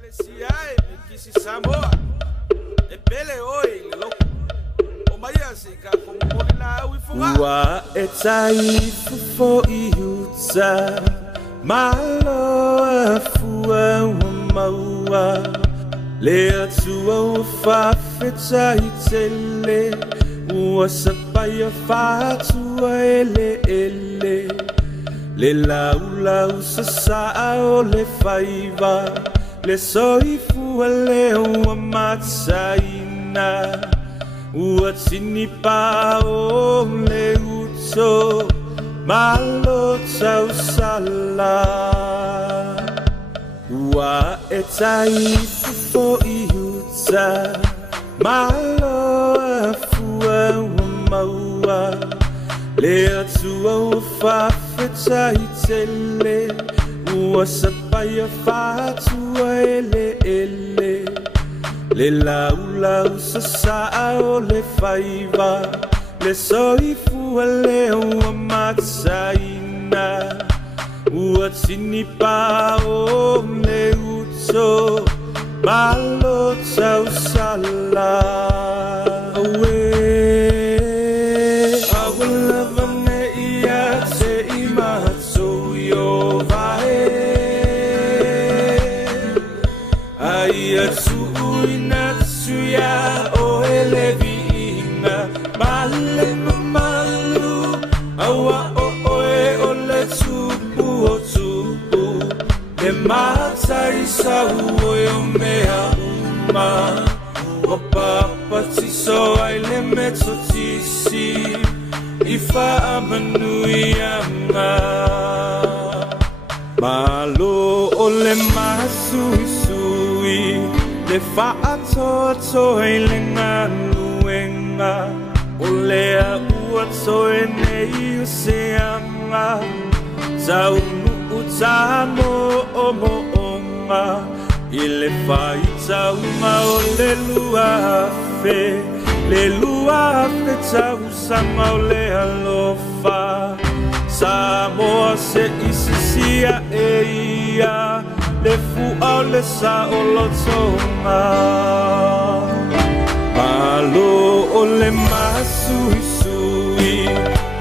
Le 𝚘𝚙𝚢𝚅 le 𝚘𝚍𝚍 le 𝚘𝚐𝚑𝚡 le 𝚘𝚘𝚙𝚢𝚅 𝚘𝚑𝚡𝚑𝚡 le 𝚘𝚘𝚙𝚢𝚅 Le tua fafeta itele ua sapaya fatua ele le lau sasa o le 𝚘𝚍𝚍 le 𝚘𝚐𝚑𝚡 le ua matsaina ua tinipao le uto malo tausala Matai sau yo mea uma o papa ti so ai le meto tisi I fa amanui anga malo o le masui sui le fa atoto ai le ngaluenga o le ua toe nei o se anga tau Utamo o moonga I le whaitaunga o le luafe tau sanga o le alofa Samoa se isisia e ia le fua o le sa o lotonga Malo o le masui sui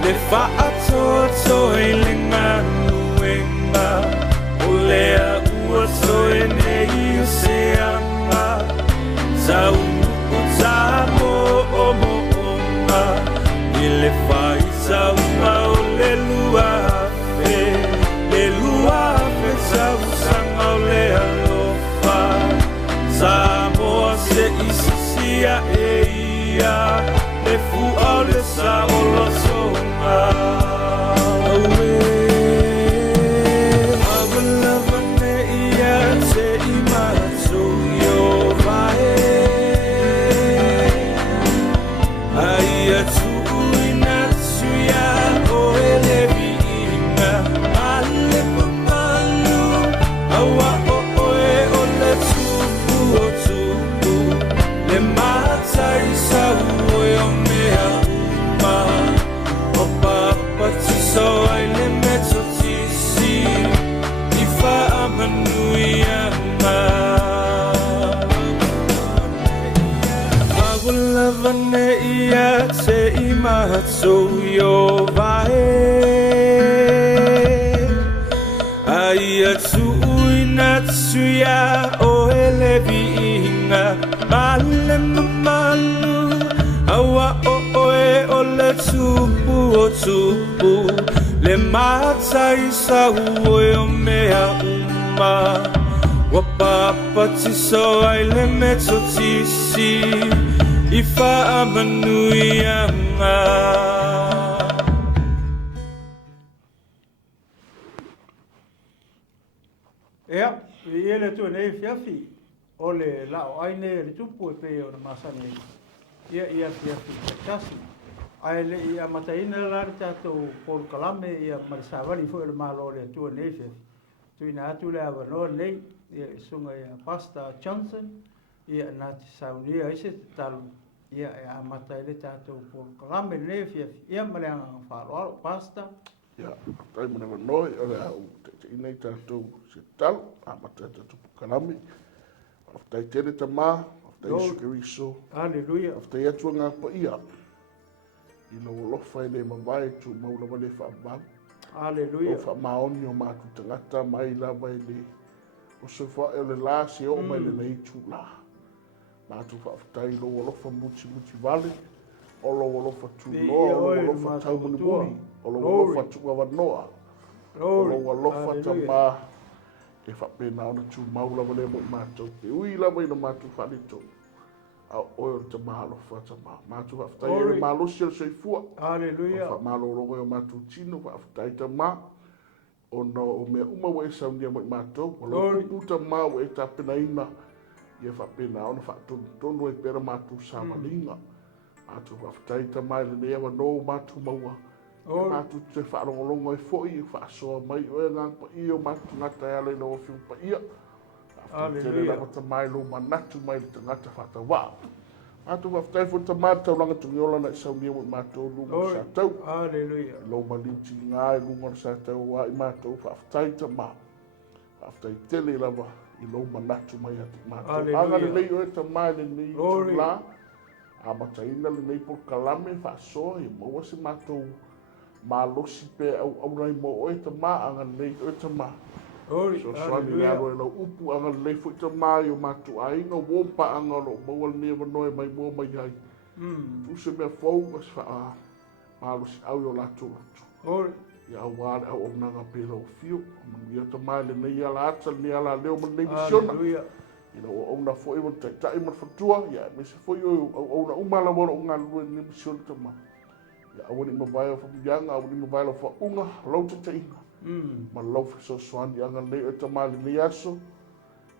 le whaatoto e le nganu Olea ua soe nei o se anga Tau utamo o moonga I le whaitaunga o le luafe tau sanga o le alofa Samoa se isisia e ia le fua o le sa o lotonga So yo vae Aia tui natsuya o ele vinga Male mamalu Awa o oe o le tupu o tupu Le matai sa ue o mea uma Wapapa tiso ai le meto tisi I fa amanui anga Ea, I ele tu nei fiafi o le LAOAI nei le tupu e pe o na masani ia fiafi kasi ai le ia mataina la tatou por kalame ia marisavali fo le malo le tu nei fiafi tu ina atu le avano nei ia sunga ia pasta Johnson ia nati saunia ise talu ia matai le tatou por kalame nei fiafi ia maleanga faro pasta ia tai mana noi ole au te nei tatou se tal a matai tatou kalame Aftai tele tamā, aftai sukeriso. Hallelujah. Aftai atu ngā pa ia. I lo lofa i le mawai tu maula wale whaamau. Hallelujah. O whaamaoni o mātu tangata mai lava i le. O se wha e le la se o mai le nei tu la. Mātu whaafutai lo lofa muti vale. O lo lofa tu loa, o lo lofa tau muni muni. O lo lofa tu awanoa. O lo lofa tamā. E whapena ona tu maula wale mo i mātou. E ui lava i no mātu whalito. A oe o te mahalofa tamā. Mātu whaafutai e le mālosi al seifua. Hallelujah. O whaamalorongo o mātu tino whaafutai tamā. O no o mea uma wa e saunia mo i mātou. O lo upu tamā wa e tāpena ina. Ia whapena ona whaatonu e pera mātu sāmaninga. Mātu whaafutai tamā le nea wa no mātu maua. Mātu te whaarongolongo e fōi e whaasoa mai o e ngā pa ia o mātu ngata e ale no o whiu pa ia. Tele lava tamai lo manatu mai le tangata whatawa. Mātu whaftai fo tamai tauranga tungiola na i saunia mo i mātou lunga sa tau. Hallelujah. Lo malinti ngā e lunga sa tau wa i mātou whaftai tamai. Whaftai tele lava i lo manatu mai ati mātou. Anga le nei o e tamai le nei tu la. A mataina le nei por kalame whaasoa i maua se mātou. Malosi pe au rai mo o e tamai anga nei o e tamai. So swani le aro e lau upu anga le fu i tamai o mātou a inga wompa anga lo mawal mea manoe mai mua mai hai. Tu se mea fau as wha malosi au o lato lotu. Ia wale au o nanga pera o fio. Ia tamai le nei ala atal ni ala leo man nei misiona. Ina o ona fo i man tai man fatua. Ia me se fo i o ona umala wala o ngā lue ni misiona tamai. Ia awani mawai o whapianga, awani mawai o whaunga, lau te te inga. Ma lau so swani anga nei o tamai le nei aso.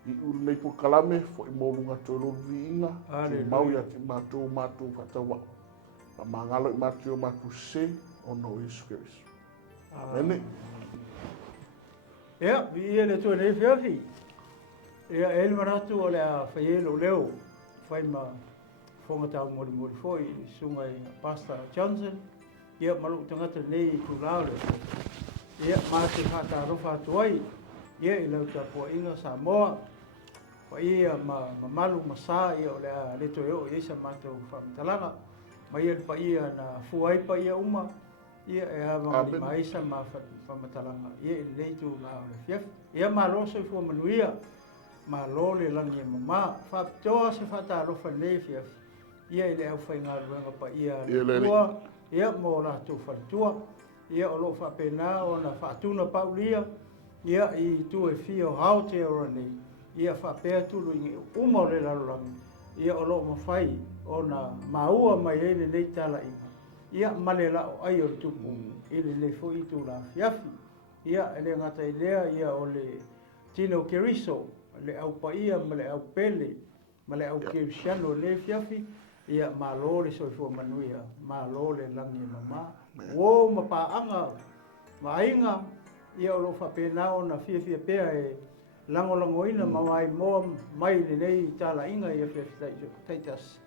I ulu nei po kalame, fo i mōrunga tō loro vi inga. Ki mau ia ti mātou whatawa. Ma mangalo i mātou se, o no Yesu Keriso. Amene. Ia, vi ia le tō nei whiawhi. Ia ele maratu o le a whaielo leo. Whai ma whonga tau mori foi, sunga i Pastor Johnson. Ia malu tangata nei tu lao le. Ia māte whata rofa atuai. Ia i lau tapua inga sa moa. Wa ia malu masā ia o lea leto eo i eisa mātou whamitalanga. Ma ia pa ia na fuai pa ia uma. Ia e hawa ni maisa ma whamitalanga. Ia i leitu lao le fiaf. Ia ma loso i fua manuia. Ma lo le langi e mama. Whapitoa se whata rofa nei fiaf. Ia i le au whainga ruenga pa ia le tua. Ia mo rātou whalitua. Ia o lo whapena o na whaatuna paulia. Ia i tu e fio hao te ora nei. Ia whapea tulu ingi uma o le larurangi. Ia o lo mawhai o na maua mai ele nei tala inga. Ia male la o ai o le tupu. Ele le fo i tu la fiafi. Ia ele ngata i lea ia o le tino keriso. Le au pa ia ma le au pele. Ma le au kerisiano le fiafi. Ia malo le soifua manuia. Malo le langi mama. Wo mapaanga. Mainga. Ia o lo whapena o na fia pea e langolangoina mawai moa mai le nei tala inga ia taitas.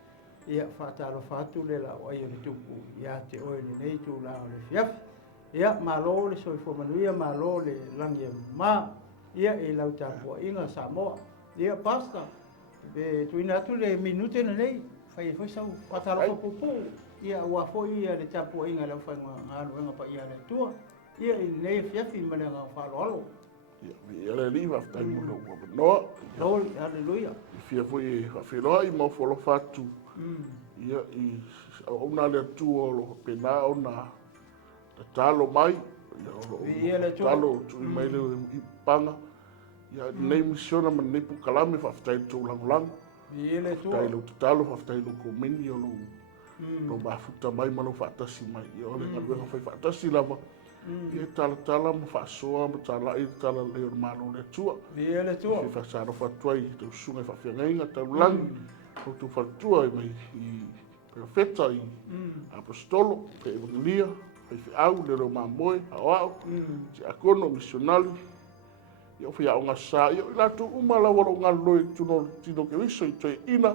Ia whataro whatu le la o ai o le tupu. Ia te oe le nei tu la o le fiaf. Ia malo le soifua manuia, malo le langi mama. Ia e lau tapua inga sa moa. Ia pasta. Be tuina atu le minute na nei. Fai sau whataro whapupu. Ia ua foi ia le tapua inga lau whainga ngāruenga pa ia le tua. Ia i nei fiafi ma le ngā whaloalo. Ia le liwa ftai muna ua manoa. Lord, hallelujah. I fia fui whawhiroa i mau wholo whatu. Ia i ona le atu o lo pena o na talo mai. Ia le talo tu i mai le i panga. Ia nei misiona ma nei pukalame whaftai tō langolang. Ia le tua. Whaftai lo talo, whaftai lo komeni o lo. Lo mafuta mai ma lo whaatasi mai. Ia o le ngaruenga whai whaatasi lava. Ia tala ma whaasoa ma tala i tala leo mano le tua. Ia le tua. Ia whaasaro whatuai tau sunga whawhiangainga tau langi. O tu whatua i mai i profeta i apostolo, pe evangelia, pe au le reo mamoe, ao, te akono misionali. Ia whi au ngā sā, ia i latu umala wala ngā loe tuno tino ke wiso i toi ina.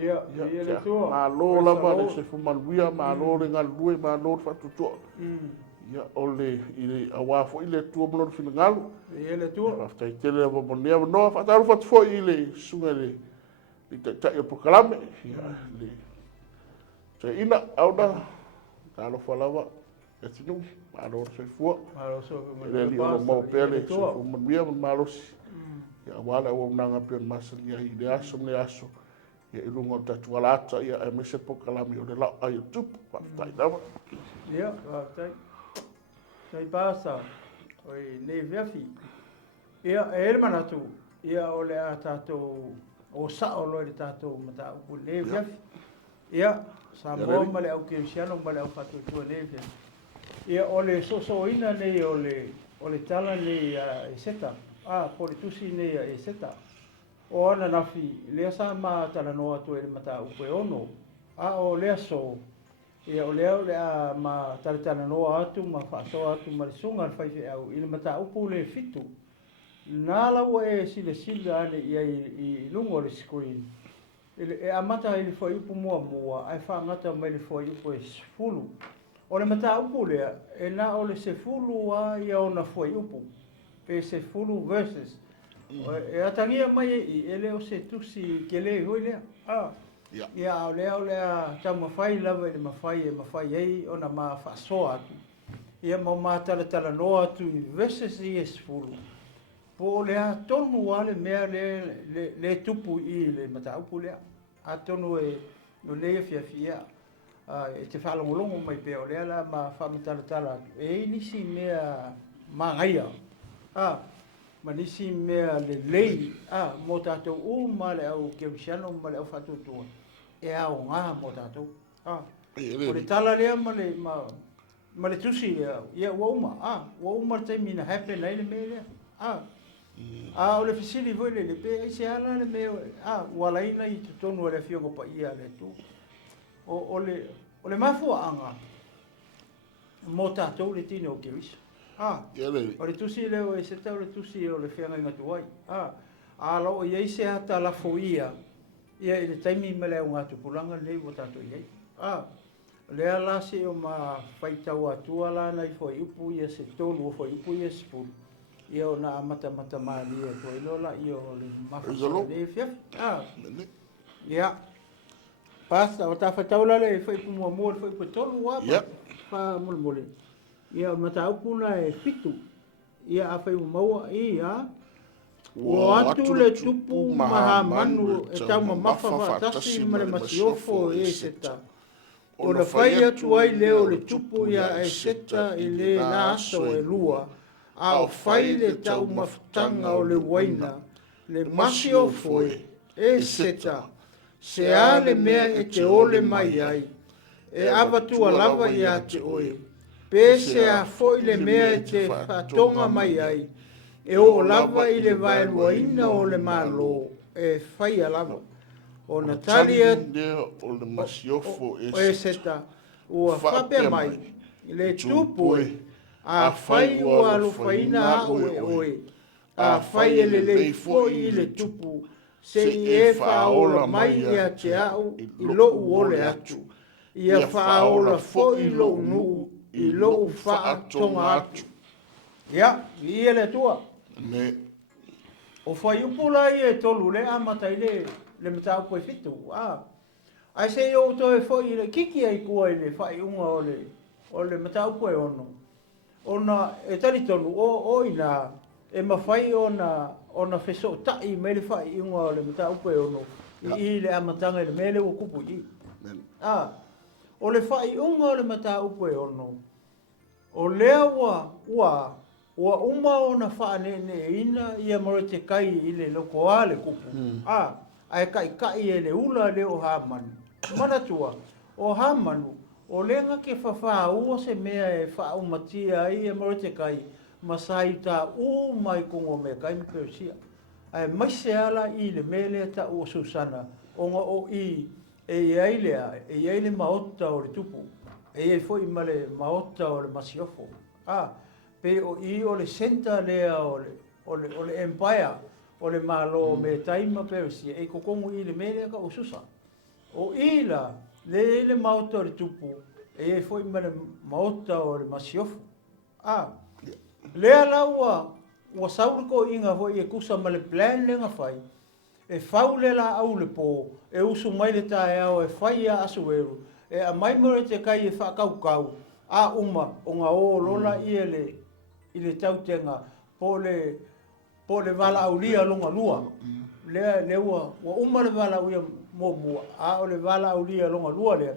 Ia le tua. Mā lo lava le se fumanuia, mā lo le ngā lue, mā lo whatutua. Ia ole i le awa fo i le tua mono fina ngalu. Ia le tua. Aftai tele a wamonea manoa whataru fatu fo i le sunga le tai o pokalame. Ia le te ina au na talo whalawa e tinu. Maro se fua. Maro so le li o mau pele se fua manuia marosi. Ia wala o nanga pe masali ia i le aso me aso. Ia i lunga tatu alata ia e mese pokalame o le LAOAI o tupu. Whaftai nama. Ia, whaftai. Sai pasa, oi nei viafi. Ia e manatu, ia o le a tātou, o sa o le tātou mata upu nei viafi. Ia, sa mo male au kirisiano male au fatu tua nei viafi. Ia o le so ina nei o le tala nei Eseta, po le tusi nei Eseta. O ana nafi, lea sa ma tala noa tu e mata upu e ono, o lea so, ia o lea ma taritana noa atu, ma whaasoa atu, ma le sunga al whaife au, i le mata upu le fitu. Nā lau e sile ane ia i lungo le screen. E amata i le whai upu mua, ai whaangata mai le whai upu e sefulu. O le mata upu lea, e nā o le sefulu a ia o na whai upu. E sefulu versus. E atangia mai e leo se tusi ke le hoi lea. Ia o lea tau mawhai lava le mawhai ei o na ma whaasoa atu. Ia ma tala noa atu i versus i esfuru. Po lea tonu a le mea le tupu i le mataupu lea. A tonu e lea fia. E te whalongolongo mai peo lea la ma whamatala atu. E nisi mea mangaia. Ma nisi mea le lei, mo tātou ma le au keumsiano ma le au whatutua. E au ngā mo tātou. O le tala lea ma le tusi lea, ia wauma, wauma te mina hape nei le mea lea. O le fisili voi le pe, e se ala le mea, walaina i tutonu le fiongo pa ia le tu. O le mafua anga, mo tātou le tine o keuisa. O le tusi leo e se tau le tusi o le whianga ingatuai. Alo i eise hata la foia. Ia i le taimi me leo ngā tupulanga lei o tātou iei. Lea lasi o ma whaitau atua la nei fwai upu ia se tolu o fwai upu ia se pulu. Ia o na mata maali e toi lola i o le mawhasa le fiafi. Ia. Pasta o ta whaitau la le fwai upu mua le fwai upu tolu wapa. Pa mole. Ia o mata upuna e fitu. Ia a whai maua i o atu le tupu maha manu e tau mawhawa tasi ma le masiofo e Eseta. O le whai atu ai leo le tupu ia Eseta i le naso e lua. A o whai le tau mawhtanga o le waina. Le masiofo e Eseta. Se a le mea e te ole mai ai. E awatua lava ia te oe. Pese a foi le mea e te whatonga mai ai. E o lava i le vaeluaina o le malo. E whai a lava. O Natalia o le masiofo o Eseta. Ua whapea mai. Le tupu e. A whai ua alufaina a oe. A whai e le lei foi i le tupu. Se i e whaola mai ia te au i lou ole atu. Ia whaola foi i lou nuu. I lou wha tonga atu. Ia, i ele tua. Ne. O whai upula i e tolu le amata i le matau koe fitu. Ai se o to e whai i le kiki ai kua i le whai unga o le matau koe ono. Ona e tali tolu o ina e mawhai ona wheso tai me le whai unga o le matau koe ono. I le amatanga i le mele o kupu i. O le whai unga o le matau koe ono. O lea ua uma o na whaanene ina ia mora te kai i le loko a le kupu. Ai kai e le ula le o hamanu. Manatua, o hamanu, o lenga ke whawha ua se mea e whaumatia ai e mora te kai. Masai ta mai kongo me kai mpeosia. Ai maise ala i le mele ta o Susana. Onga o i e eile maota o le tupu. E foi ma le maota o le masiofo. Pe o i o le senta lea o le empire, o le malo me taima persia, e kokongu i le mele ka o susa. O i la, le maota o le tupu, e foi ma le maota o le masiofo. Lea lau ua sauri ko inga hoi e kusa ma le plan le nga whai. E whau le la au le pō, e usu mai le tae au e whai a asu eru. E a mai mora te kai e whakau kau, a uma o ngā o lola i le tautenga po le wala au lia longa lua. Le ua uma le wala au ia mō mua, a o le wala au lia longa lua lea.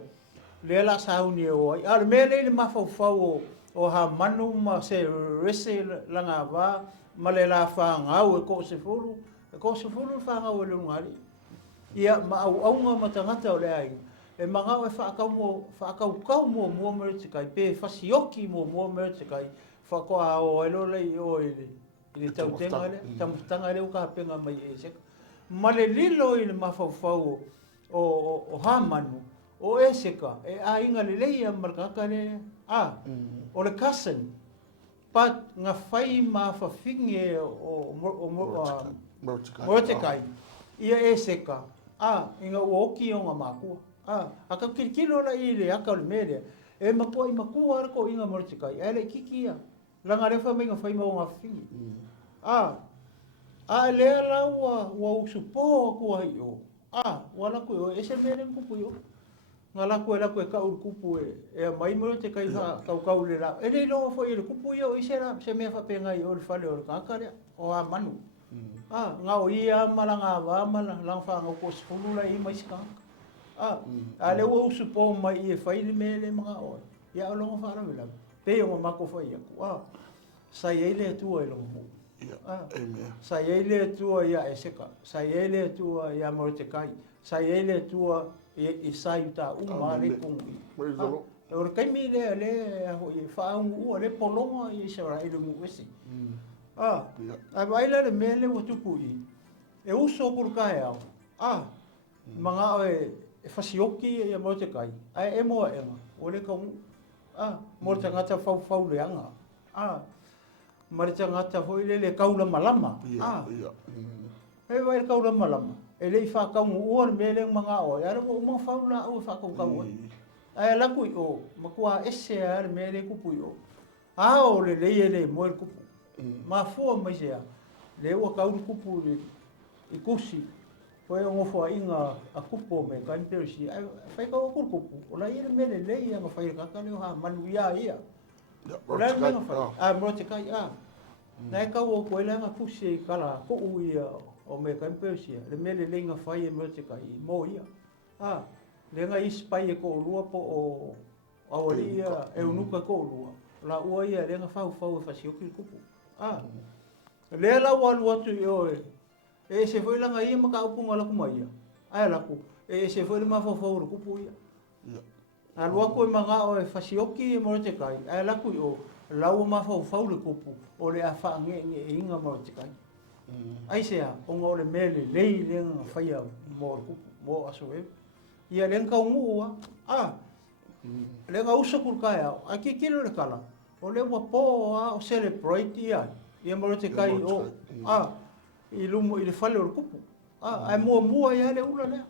Le la sauni e oi. A le mea le mawhau o ha manu ma se rese langa wā, ma le la whangau e ko se furu. E ko se furu whangau e le ngari. Ia ma au nga matangata o le ai. E mangau e whakau kau mua mere te kai, pe whasioki mua mere te kai, whakoa o elo lei o i le tautenga le, tamutanga le uka hapenga mai e seka. Ma le lilo i le mawhau o ha manu, o e seka, e a inga le lei a markaka le, o le cousin, pat ngā whai ma whawhinge o Morotekai, ia e seka, inga uoki o ngā mākua. A ka kirikilo la i le aka o le mele, e makua i makua ara ko inga Morotekai, e le kiki ia, langa refa mai ngā whai ma o ngā whingi. A lea la ua usu pō kua i o, ua laku i o, e se mele kupu i o. Ngā laku e ka uru kupu e a mai Morotekai kau le la. E rei longa fo i le kupu i o, i se mea whapenga i o le whale o le kākarea, o a manu. Ngā o ia malanga wāmala, lang whanga ko sifurula i mai sikanga. A le ua usu pō mai i e whaile me le mga oi. Ia o longa whara me lau. Te o mako whai aku. Sai eile atua i longa mo. Sai eile atua ia e seka. Sai eile atua ia Morotekai. Sai eile atua i sai uta uma le kongi. O re kaimi le whaungu ua le polonga i se wara i le muwesi. A waila le mele wa tupu i. E uso kurukai au. Mga o e whasioki i a Morotekai. E moa enga. O le kaungu. Mo te ngata whau le anga. Ma te ngata hoi le kaula malama. E wai kaula malama. E le whakaungu ua le mele mga o. E ara mo uma whau la au whakau kau ai. E laku i o. Makua ese a le mele kupu i o. O le le mo le kupu. Ma fua mai sea, le ua kauru kupu i kusi, koe o ngofo a inga a kupo me ka imperisi, whai kau a kupu, o la ira mele lei anga whai kaka leo ha manu ia ia. O la ira menga whai, Morotekai na e kau o koe le anga kusi i kala kuu ia o me ka imperisi, le mele lei nga whai e Morotekai i mo ia. Le nga ispai e ko lua po o awali ia e unuka ko lua, la ua ia le nga whau e whasioki kupu. Lea lau alu atu i oe. E se foi langa ia maka upunga laku mai ia. Ai laku. E se foi lima whawhau kupu ia. Alu aku e mga oe whasioki e Morotekai. Ai laku i o. Lau ma whawhau le kupu. O le a whaange e inga Morotekai. Ai sea. O ngā ole mele lei lenga whaia mo le kupu. Mo aso e. Ia lenga ungu ua. Lenga usa kurkai au. A kikilo le kala. O le ua pō o celebrate ia. Ia Morotekai o. I lumo i le whale o le kupu. Ai mua ia le ula lea.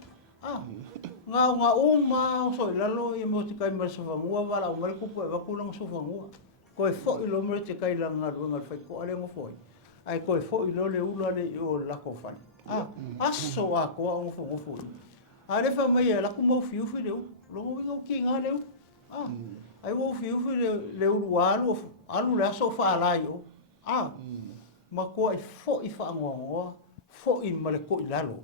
Ngā uma o so i lalo i Morotekai mara sofangua wala o mara kupu e wakulanga sofangua. Koe fo i lo Morotekai langa ruenga le whai ko ale ngofoi. Ai koe fo i lo le ula le i o lako whani. Aso a koa o ngofoi. A le wha mai e laku mau fiufi leu. Longo winga o ki ngā leu. Ai wo fiufi le ulu alu le aso whaalai o. Ma koa i fo i whaangoa, fo i male ko i lalo.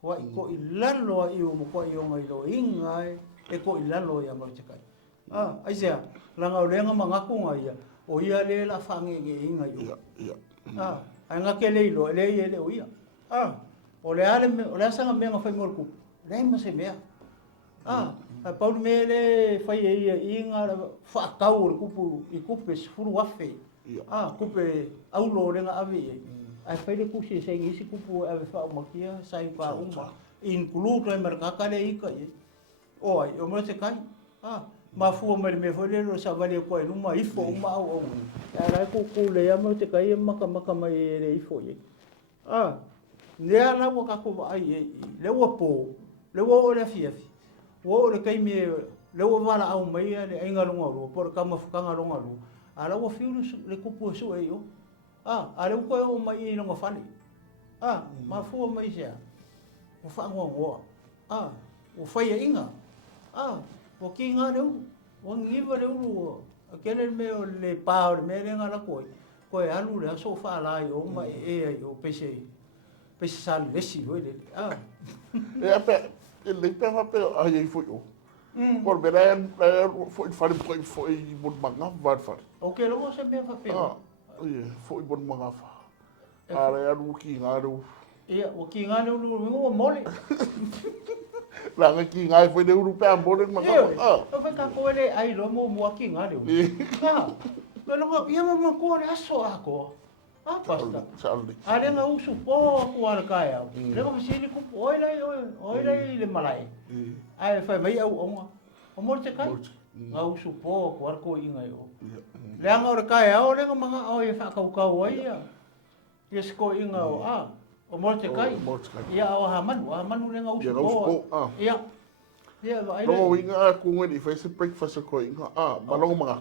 Koa i ko i lalo i o mo koa i o ngai lo inga e ko i lalo i a Morotekai. Ai sea, langa o lenga mangakunga ia, o ia le la whange inga i o. Ai ngake leilo, e le o ia. O le asanga mea ngā whai morku, le ima se mea. Paulu me le whai e ia inga whaakau o le kupu, i kupe sifuru wafe. Kupe aulo renga ave e. Ai whai le kusi e sengi isi kupu e ave whao makia, sai pa uma. In kuluto e marakaka le ika e. Oi, o Morotekai. Ma fua mai me foi le sa vale ko e numa ifo uma au. Era ko le ia Morotekai e maka mai le ifo e. Lea la wa ka ko ai le wa po, le wa o le fiafi. Wo le kai me le wa wala au mai le ainga longa ru, por kama fukanga longa ru. ala ua fiu le kupu su e yo ale ko o mai no ngafani ma fu mai sia o fa ngo o fai inga o ki nga le o ngiva le u akele me o le pa o me le ngala ko e alu le so fa la yo mai e yo pese sal le si lo le e pe le pe fa pe ai fu yo por beren foi fare foi bon manga var fare okay lo se me fa pe foi bon manga fa are alu ki nga ro o ki nga no no mole la nga ki nga foi de europeu mole manga o fa ka ko le ai lo mo ki nga le pero nga ia mo ko le aso ako pasta are nga usu po ko ar kaya le ko sili ko oi lai le malai ai fa mai o mo te kai nga usu po ko ar ko inga yo le nga or kaya o le nga mga o fa ka ai ia sko inga o mo te kai ia o hamanu le nga usu po ia ai no inga ko ngi fa se breakfast ko inga malong mga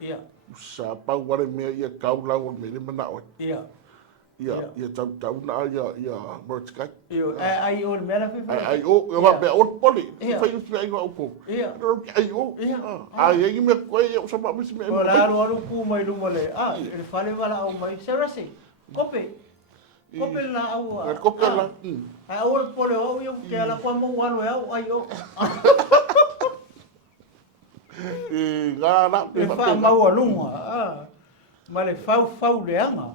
ia sa pa wale me ia kau la o me le mana o ia tau na ia mortskai ai o me la ai o va be o poli fa yu ai o ko ai o ai me ko ia so pa me o la ro ku mai lu mole e fale wala o mai serase kope la au kope la ai o pole o yo ke ala kwa mo wano ai o ngana pe fa mau alunga ma le fau le anga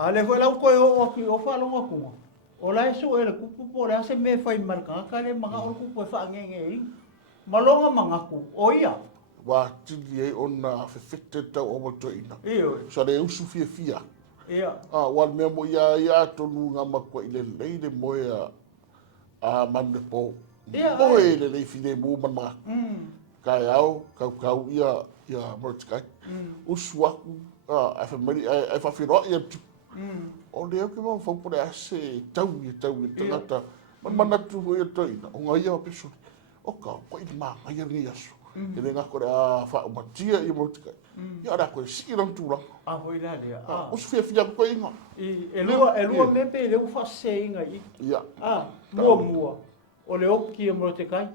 ale foi la ko o ki o fa longa ku o la su ele ku po le ase me fai marka ka le manga o ku fa ngenge malonga manga ku o ia wa tidi e ona fefete ta o mo to ina so le usu fia wa me mo ia tonu nga makwa ile leile mo ia mande po oi le fide mo mama kai au kau ia mortskai uswaku fa mari fa firo ia o le ke mo fo por ase tau tangata mana tu ia toina o ngai ia peso o ka ko i ma ia ni asu ele nga ko fa o tia ia mortskai ia ra ko si ran tu la foi la le o se fia ko inga e lua me pe le fa se inga ia mua o le oki mo te kai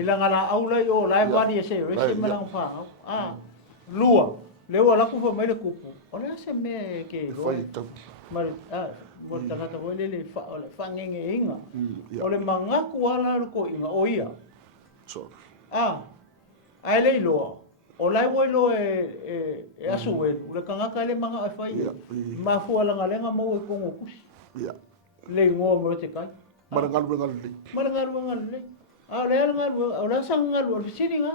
ila ngala aula yo lai wani se se malang fa lua le wala ku fa mai le kupu o le se me ke fai tu mar mo ta kata ko le fa ngenge inga o le manga ku ala ko inga o ia so ai le lo o lai wo lo e asu we le kanga ka le manga fai ma fu ala ngalenga mo ko ku le ngo mo te kai marangal le o le sanga lu sini nga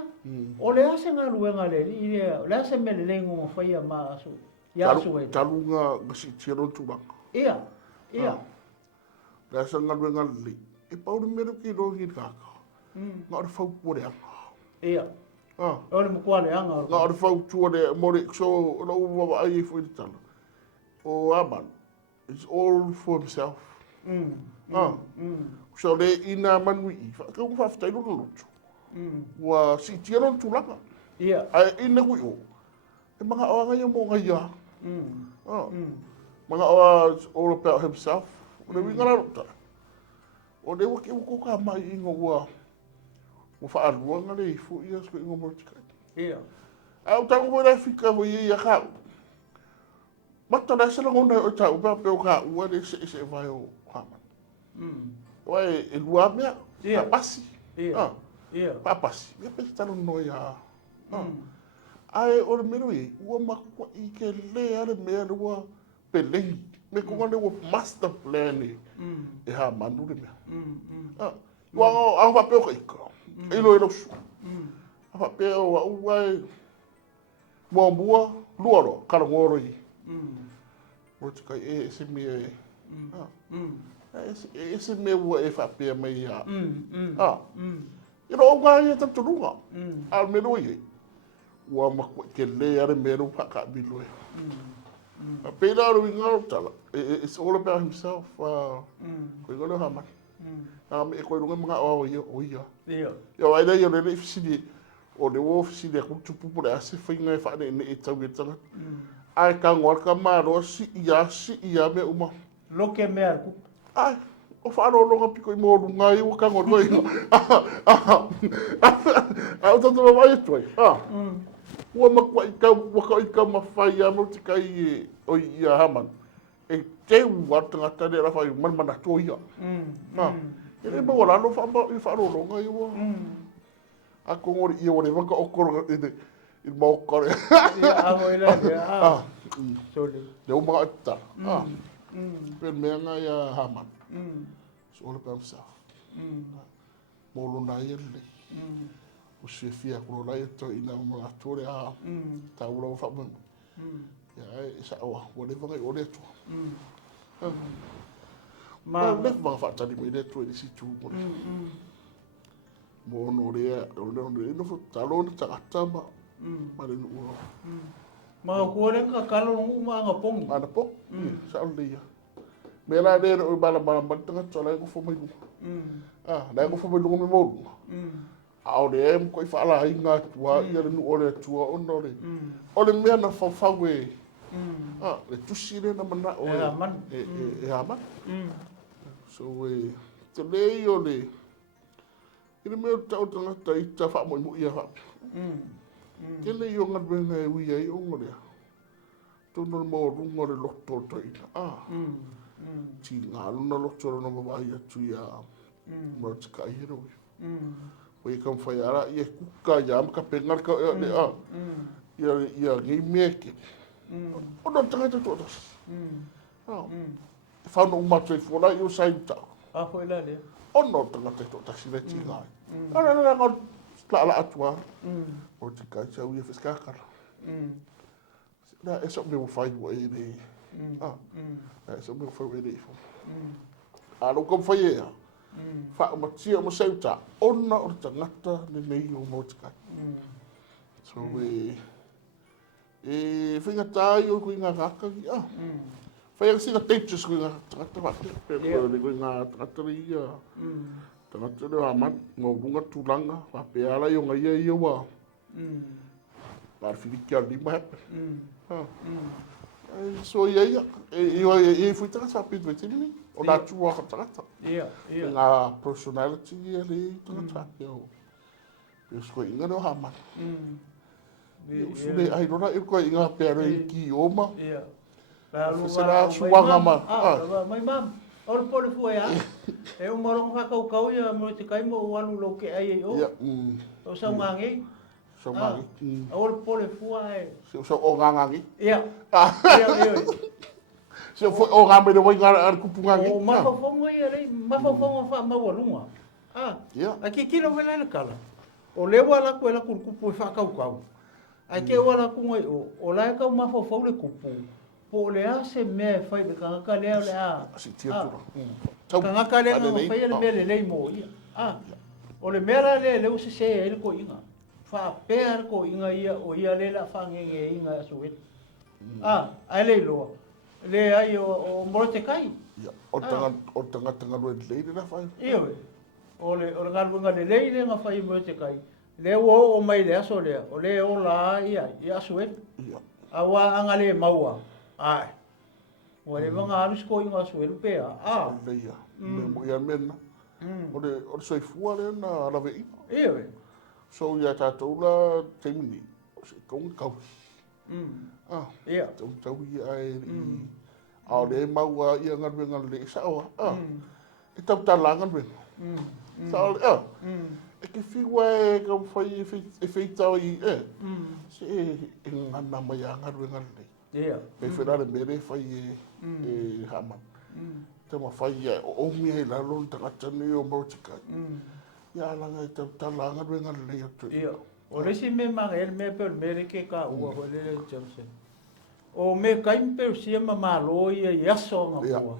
o le sanga lu nga le ile le se me le ngo fai ma asu ya asu we talunga ngasi tiro tu ba ia le sanga lu nga le e pau me ro ki ro ki ka ma ro fau pore ia o le mo kwale anga na ro fau tu le mo le so lo wa ai fu di talo o aman it's all for himself so le ina manui fa ko fa sta lo lo wa si tiro tu la ai ina ku yo e mga o nga mo nga ya mga all about himself le winga la ta o le wo ki ko ka mai ingo wa mo fa alu nga le fu ia sko ingo mo tika au ta ko le fika wo ia ka mata la se lo ngona o ta o pa pe o ka wa le se vai o Wai e lua mea, papasi. Papasi. Ia pe tano noia. Ai o le mero e, ua makua i ke le ale mea le ua pelei. Me konga le ua master plan e ha manu le mea. Ua au wapeo ka ika. Ilo ilo su. Au wapeo wa uai mua mua luaro karangoro i. Roti kai e se mea e. Ese me ua e whapea mai ia. Iro o ngā ia taturunga. Al mero i. Ua makua ke le are mero whaka biloe. Pēra aru i ngaro tala. It's all about himself. Koe ngaro hamani. Me e koe runga mga o ia. Ia wai rei o lele ifisini. o le ofisi le kutupu le ase whainga e whaane ne e tau e tanga. Ai ka ngoa ka maro si ia me uma. Loke mea ku. Ai, o whaarolonga piko i mōru ngai o ka ngoa i. Au tatu ma mai tuai. Ua makua i kau, waka i kau mawhai a mauti kai e o ia haman. E te ua tangata le rafa i manmana tō ia. E le maua lano whaarolonga i ua. A ko ngori ia wane waka okoro i maokare. Ia aho i la. Sole. Le o mga ata. Pen mea ngai a haman. So all about himself. Molo na ia le. O se fia ko la ia to ina mga tore a. Ta ura o whamu. Ia e sa o wane wanga i ore tu. Ma le mga whatani me le tu e si tu. Mo no rea, no fo talon ta ma. Ma le no. Ma ko le ka kalo ma nga pong. Ma na po. Sa o le. Me la le o bala tanga tola ko fo mai. La ko fo mai me mo. A le em ko fa la inga tua ia le no ore tua o no le. O le me na fa we. Le tusi le na mana o. E ama. So we te le o le. Ele meu tau tanga tai ta fa mo ia fa. Kele yo ngat ben ai wi ai o ngore. To no mo rungo le lotto tai. Ti nga no lotto no ma ia tu ia. Mo tsaka hero. O i kam fa ara ia kuka ya ma ka pengar ka le a. Ia ngi meke. O no tanga to to. Fa no ma tsai fo la yo sai ta. A foi la le. Ono tanga te to taksi le ti ngai. Ara ngot la atua. O te kai sa ui fiska kara. Na e so me fai wa e ni. E so me fai wa e. A lo kom fai e. Fa ma tia mo sauta. Ona o tangata le nei o mo te kai. So e finga tai o kuinga raka ki. Fai ang singa teachers ko nga tangata ba pero ko nga tangata ria tangata le aman ngo bunga tulanga pa peala yo nga ia wa par fikia lima so ia e foi tangata pit vetini o na tua tangata nga personality le tangata yo ko inga no haman sule ai rona e ko inga pero ki oma Lalu suanga ma. Mai mam. Ora pole fu ya. E o morong fa kau ya mo te kai mo walu lo ke ai o. O sa mangi. Sa mangi. Ora pole fu ai. So o ngangi. Ia. Ia. So foi o ngambe do ngar kupunga ngi. O ma fo mo ia le, ma fo fa ma walunga. Ia. Aki kilo vela na kala. O le wala ko la kupu fa kau. Aki wala ku ngai o la ka ma fo le kupu. Po le ase me fai de kanga le a. Si tio tu. Kanga le no fai le me le mo ia. O le mera le usi se ele ko inga. Fa per ko inga ia o ia le la fa nge inga suit. Ai le lo. Le ai o morte kai. Ia. O tanga le la fai. Ia. O le ngal le nga fai morte kai. Le o mai le aso le. O le o la ia suit. Ia. Awa angale maua. Ai. Wale mga aris ko yung aswel pe Leia. Mo ia mena. O soi fua le na lave i. Ie. So ia tātou temini. O se kong kau. Ia. Tau ia e a le maua ia ngar le sao. E tau talangan ben. Sao e ke fiwa e ka fai e feitau i se e ngana mai ngar le. Ia. Pe ferare mere fai e haman. Te ma fai o mi e la lon tangata ni o motika. Ia langa i tau talanga renga le atu. Ia. O resi me manga el me per mere ke ka ua ho le Johnson. O me kaim per sia mamalo ia yaso nga ua.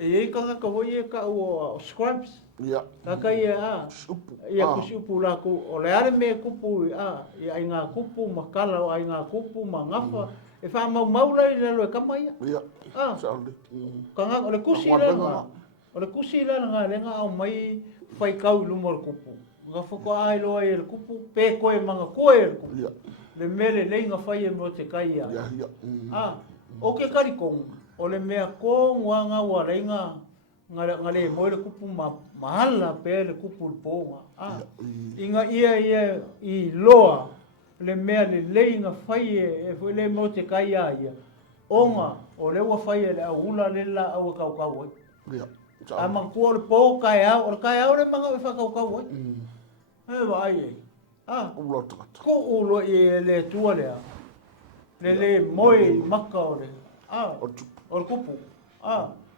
E ka ka wo ia ka o scrubs. Ia. Ka ka ia Supu. Ia kusupu la ku o le are me kupu ia nga kupu makala o nga kupu mangafa. E fa mau lai le lo kamai. Ia. Saule. Kanga o le kusi la nga. O le kusi la nga le nga o mai fai kau lu mo kupu. nga whaka ai loa e le kupu, pe koe manga koe e le kupu. Le mele le inga whai e mo te kai a. O ke karikong, o le mea ko ngā wa reinga nga le mo le kupu mahala pe le kupu le pōnga. Inga ia I loa le mea le inga whai e le mo te kai a ia. Onga, o le ua whai e le au hula le la au e kau kau ai. A mang kua le pō kai au, o le kai au le manga e whakau kau ai. E wa ai ei. Ko ulo I le tua lea. Le moi maka o le. O le kupu.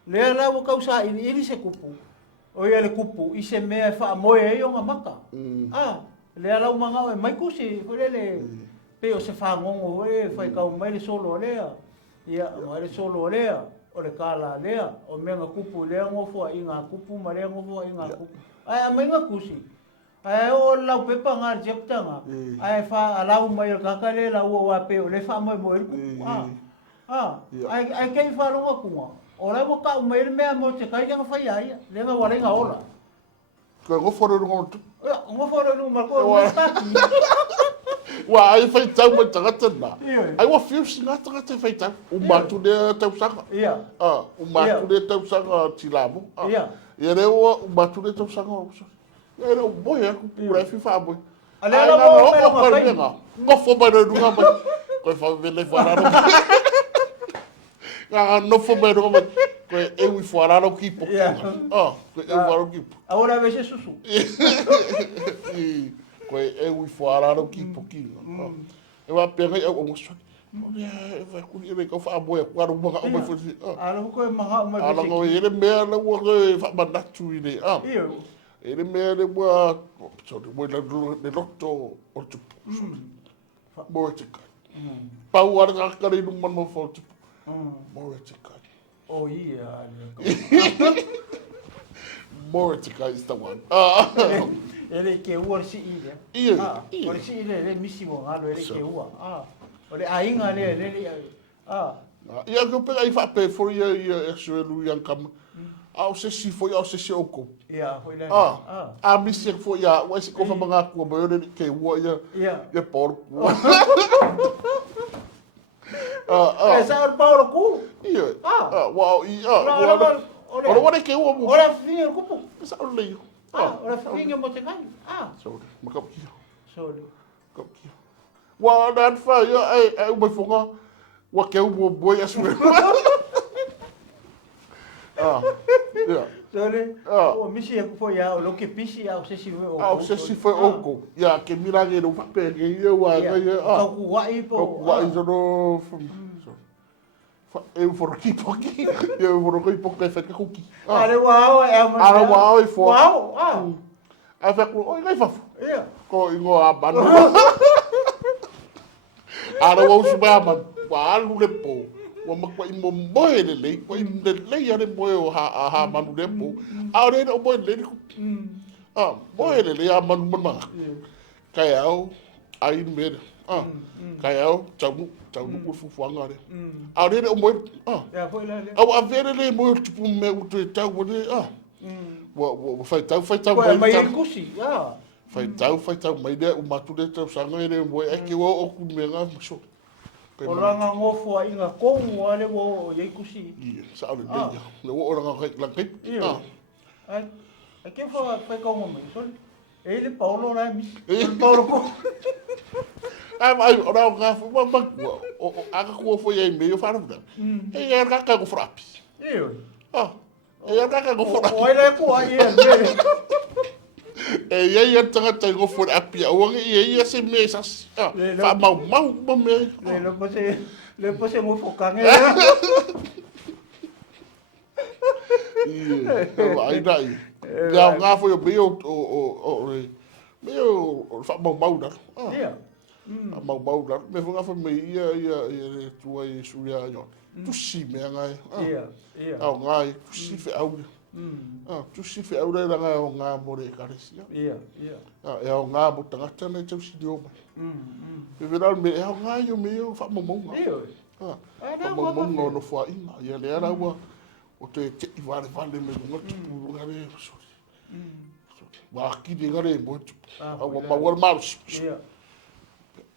Lea la wa kau sa ini se kupu. O ia le kupu, I se mea e wha moe e o ngā maka. Lea lau manga e mai kusi, le pe o se whangongo e whai kau mai le solo lea. Ia, mai le solo lea, o le kala lea, o mea ngā kupu lea ngofua I ngā kupu, ma lea ngofua I ngā kupu. Ai, a mai ngā kusi. Ai, o lau pepa ngā jeptanga. Ai, wha alau mai o kaka le lau o wape o le wha mai mo e kupu. Ai, kei wharonga kunga. O lai mo kau mai le mea mo te kai ngā whai aia. Le ngā wale ngā ora. Ka ngofore runga tu. Ngofore runga marko, o staki. Wa ai fai tau mai tangata nā. Ai wa whiusi ngā tangata fai tau. U mātu le tausanga. U mātu le tausanga tilamu. Ia reo u mātu le tausanga. Ia reo boi aku pura e whiwha boi. A lea la mo mai longa whai. Ngofo mai runga mai. Koe whawele whararo. Ngā nofo mai runga mai. Koe ewi whararo ki po. Koe ewi whararo ki po. A ora vese susu. Koe ewi whararo ki po ki. E wā pengai au ngoswani. E wai kuri e mei kau wha moe. Waro mga au mai whasi. Ala koe maha au mai vese. Ala ngau e re mea na ua koe wha manatu I ne. E re mea ne ua. Sorry, moe le loto o tupu. Moe te kai. Pau ara ngā kare inu man mo whao tupu. Moe te kai. Oh ia. Moe te kai is the one. Ele ke ua si I le. Ia. O le si I le misi mo ngalo ele ke ua. O le ainga le. Ia ko pega I whape for ia e suelu i ankama. Au se si foi au se si oko. Ia, foi le. A misi e foi ia, wa se kofa manga kua mai ore ke ua ia. Ia por. E sa o Paulo ku. Ia. Wa ia. Ora ora ke ua mo. Ora finga kupu. Sa o leo. Ora finga mo te kai. Sorry, makapia. Sorry. Kapia. Wa dan fa ia ai mai fonga. Wa ke ua boi asu. Yeah. Sorry. O misi e foi o lo que pisi au se si foi oko. Au se si foi oko. Ya ke mirange no pape ke ia wa ia. Ka ku wai po. Ka wai zo eu for ki poki. Eu for ki poki fa ka kuki. Ale wao e ama. Ale wao e fo. Wao. A fa ku oi ngai fa. Ia. Ko ingo a banu. Ale wao su ba man. Wa lu le po. Wa makwa I mo moe le ko I le ane moe o ha manu le po. A ore o moe le ko. Moe le a manu man. Kai au ai me. Kai au tau ko fuanga le. A ore o moe. Ya foi le. Au a vere le moe tipo me o te tau le. Wa fai tau mai. Mai kusi. Fai tau mai le o matu le tau sanga le moe e ke o ku me nga so. O ranga ngofo a inga kongu ale wo yei kusi. Ia, sa ale leia. Le wo oranga kai lankai. Ai ke fa kongu mai. Sorry. E le Paulo la mi. Paulo ko. Ai ora nga fu ma o aka ko fo ye me yo fa na. E ia ka ko frapi. Ia. E ia ka ko frapi. O ele ko ai e. E ia tanga tai go for api o ia se me sa. Fa mau me. Le pose mo fokange. Ai dai. Ya nga fo yo bio o fa mau da. Ia. Mau da. Me fo nga fo me ia tu ai suia yo. Tu si me nga. Ia. Au nga tu si fe au. Tu si fe au le nga o nga mo re karesia. Ia. E o nga mo tangata na tu si dio. E vera me e o nga yo me o fa mo mo. Ia. Mo no fo ina. Ia le era o te te vale me no tu ngare so. Wa kidi ngare mo. Wa Wa ma. Ia.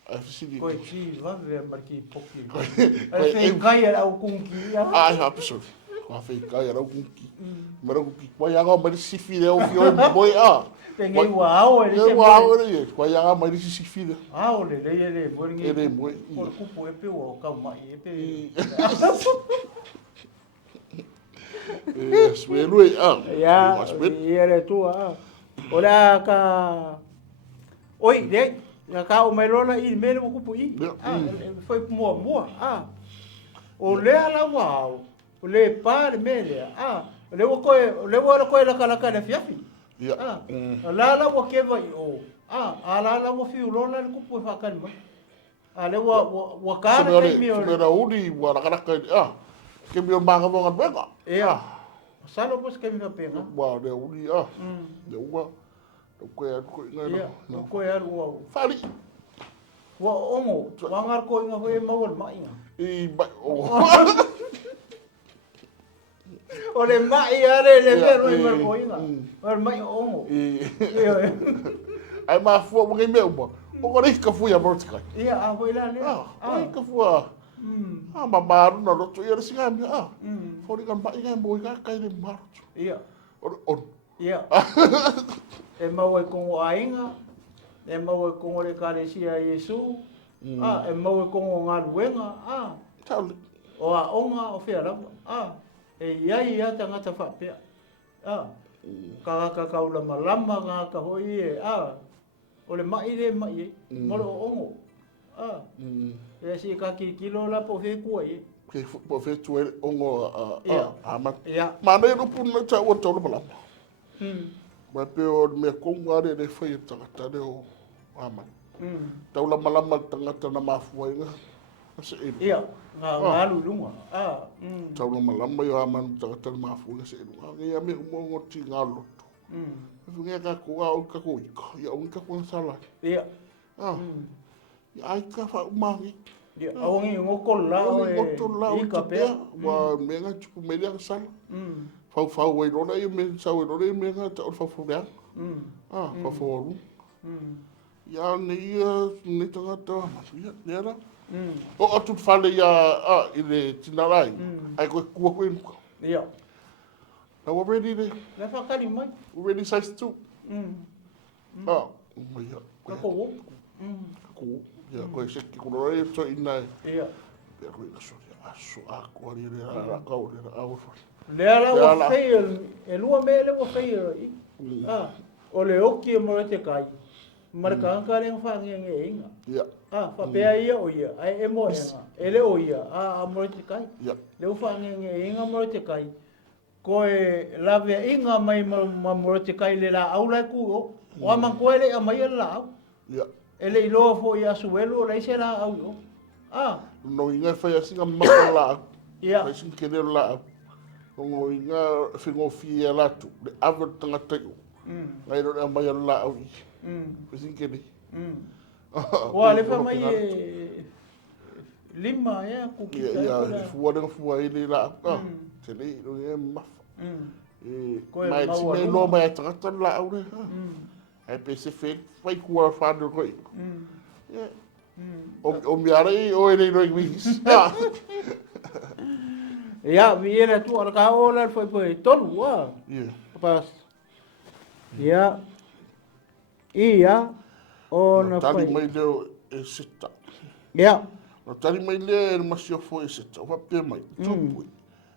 Afsidi. Koe ki va ve marki poki. Ai kai au kunki ia. Ai episode. Wa fe kai au kunki. Mara kunki. Wa ya ga ma sifi le o fio boy a. Tengai wa au ele se. Wa au ele. Wa ya ga ma sifi le. Au le le moringi. Ele mo. Ko kupu e pe o ka mai e pe. Swelui a. Ya. Ia le tua. Ora ka. Oi, dei. Ya ka o mai lona I mele mo kupu I. Foi mua. O le ala wao. O le pa le mele. Le wo koe la kala na fiafi. Ya. La wo ke vai o. La wo fiu lona le kupu fa kan ma. Le wo ka le mi o. Le uri wa la kala ke mi o manga mo ngabeka. Ya. Salo pos ke mi fa pega. Wa le uri Le wa. Koe ia koe aru au fali wa ongo wa ngar ko inga hoe mawal mai I ba o le mai are le vero I mar ko inga mar mai ongo ai ma fu mo ngai meu o ko ri ka fu ya mortika ia a voi la le ai ka fu ma maru na loto ia singa mi fo ri kan ba inga mo ka kai le maru ia on ia e mau e kongo ainga, e mau e kongo le karesia Yesu, e mau e kongo ngā ruenga, o a onga o whiarawa, e iai ia tangata whapea, ka kaula malama ngā ka hoi e, o le mai le mai e, moro o ongo, e si ka kilo la po whe kua e. Po whe tue ongo amat. Ma nei rupu na ta ua tau malama. Ma pe o me konga re whai tangata re o ama. Tau la malama tangata na mafua inga. Ia, ngā lulunga. Tau la malama i o ama tangata na mafua inga se inga. Ia me humongo ti ngā loto. Ngā ka kua o ka koika. Ia o ka kua sala. Ia. Ia ai ka wha umangi. Ia, awangi ngokola o e ika pea. Wa menga tupu melea sala. Fau e rona I me sau e rona I me ngā tau fau rea. Fau aru. Ia nei tangata ia nera. O atu whale ia I le tinarai. Ai koe kua koe nuka. Ia. Now we're ready to. Le whakari mai. We're ready size 2. Ia. Kako wo. Kako. Ia koe se ki kono e to ina. Ia. Ia koe na sori aso a koe re ra kau re ra au. Le ala o fei e lua me le o fei I. O le oki e mo te kai. Maraka ka le whangi nge inga. Ia. Whapea ia o ia. Ai e mo inga. E le o ia. A mo te kai. Ia. Le o whangi nge inga mo te kai. Koe lawe inga mai ma mo te kai le la au lai ku o. O ama koe le a mai la au. Ia. E le iloa fo ia suelu o lai se la au o. No inga whai a singa maka la au. Ia. Whai singa kere la au. Ngo inga whingo fia latu. Le awa tangata i o. Ngai ro mai la au I. Whai singa kere. Wa le wha mai e lima ea kuki. Ia, fua I le la au. Te le ro e mafa. Mai si me lo mai tangata la au re. Ai pe se fai kua whānau koe. O miara I o ere roi wis. Ia, mi era tu ala ka ola foi tonu wa. Ia. Pas. Ia. Ia. Ona Tali foi. mai leo Eseta. Ia. No tali mai leo e masio fo Eseta. Wa pe mai. Tupu.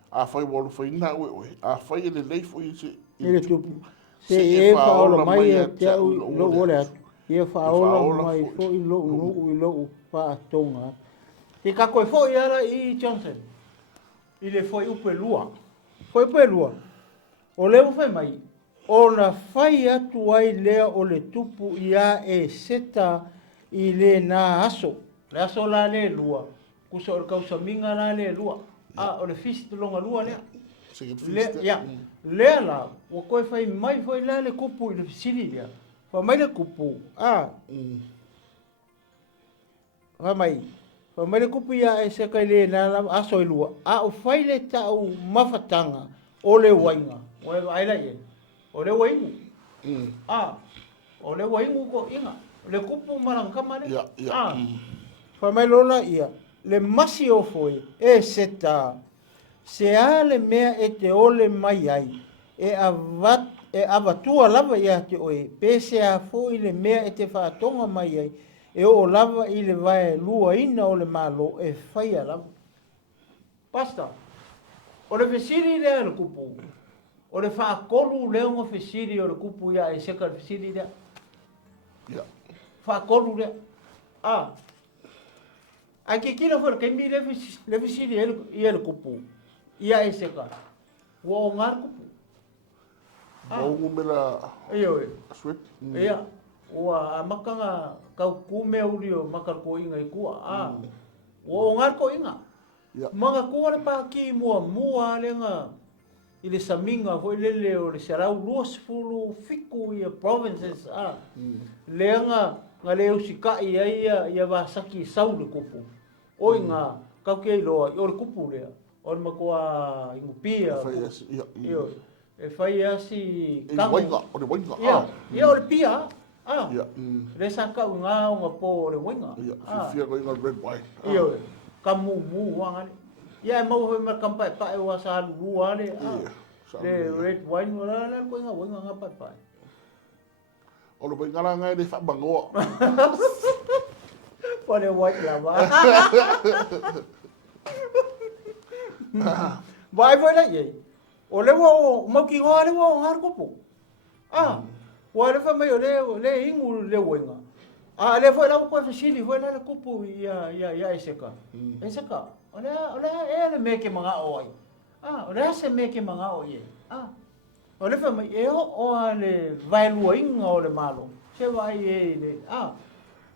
A fai walu fai na oe. A fai ele lei fo ise. Ele tupu. Se e faola mai e te au lo ole atu. E faola mai fo I lo pa tonga. Te ka koe fo I ara I Johnson. I le foi upe lua. Foi upe lua. O leo fai mai. O na fai atu ai lea o le tupu ia e seta I le na aso. Le aso la le lua. Kusa o le kausa minga la le lua. O le fisi te longa lua lea. Lea la, o koe fai mai foi la le kupu I le fisili lea. Fa mai le kupu. Fa mai. Fa mai le kupu ia e seka I le na aso I lua. O fai le tau mafatanga o le wainga. O le aila ie. O le waingu. O le waingu ko inga. Le kupu marang kamane. Ia. Whamai lola ia. Le masi o foi. E seta. Se a le mea e te ole mai ai. E avatua lava ia te oe. Pe se a foi le mea e te whaatonga mai ai. E o lava i le vai lua ina o le malo. E whaia lava. Pasta. O le fesiri lea le kupu. O le whaakolu leo ngo fesiri o le kupu ia e seka le fesiri lea. Whaakolu lea. Ai ke kila fora kemi le fesiri ia le kupu. Ia e seka. Ua o ngar kupu. Maungu mela swip. Ia. Ua a makanga kau kume uri o makar ko inga i kua. Ua o ngar ko inga. Mga kua le paki mua lenga i le saminga hoi lele o le sarau luas fulu fiku i a provinces lenga nga leo sikai ia vasaki sau le kupu. Oi nga kau kei loa i o le kupu lea. O le makua ingupia. E whai asi kango. O le wainga. Ia o le pia. Le saka unga o po o le wainga. Fia ko inga red wine. Ia kamu wangane. Ia e mau hoi mar kampai pae wa sa lua le. Le red wine wala la ko inga wainga nga pai. O le wainga ngai le whabangoa. Po le white lava. Vai foi la ye. O le wo mo ki ngo le wo ngar kupu. Wa le fa mai o le ingu le wenga. Le foi la ko fasili foi la kupu ia eseka. Eseka. Ole le me ke manga oi. Ole se me ke manga oi. Ole fa mai o le vai luinga o le malo. Se vai le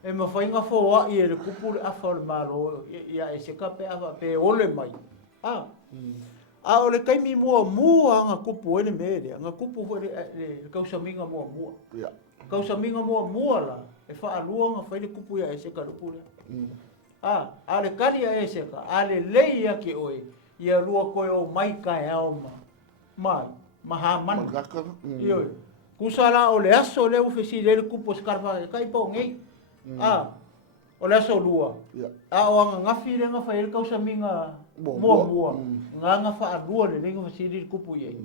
e ma foi nga fo wa i le kupu le afa le malo ia eseka pe ole mai. O le kaimi mua nga kupu ele mele, nga kupu foi le kausaminga mua. Kausaminga mua la, e whaalua nga whai le kupu ia e seka lupu le. A le kari a e seka, a le lei a ke oe, ia lua koe o mai kai au maha manu. Ioi, kusala o le aso le ufesi le kupu skarfa, kai pao ngei. O le aso lua. O anga ngafi le nga whai le kausaminga mua. Nga whaalua le lenga fasiri kupu iei.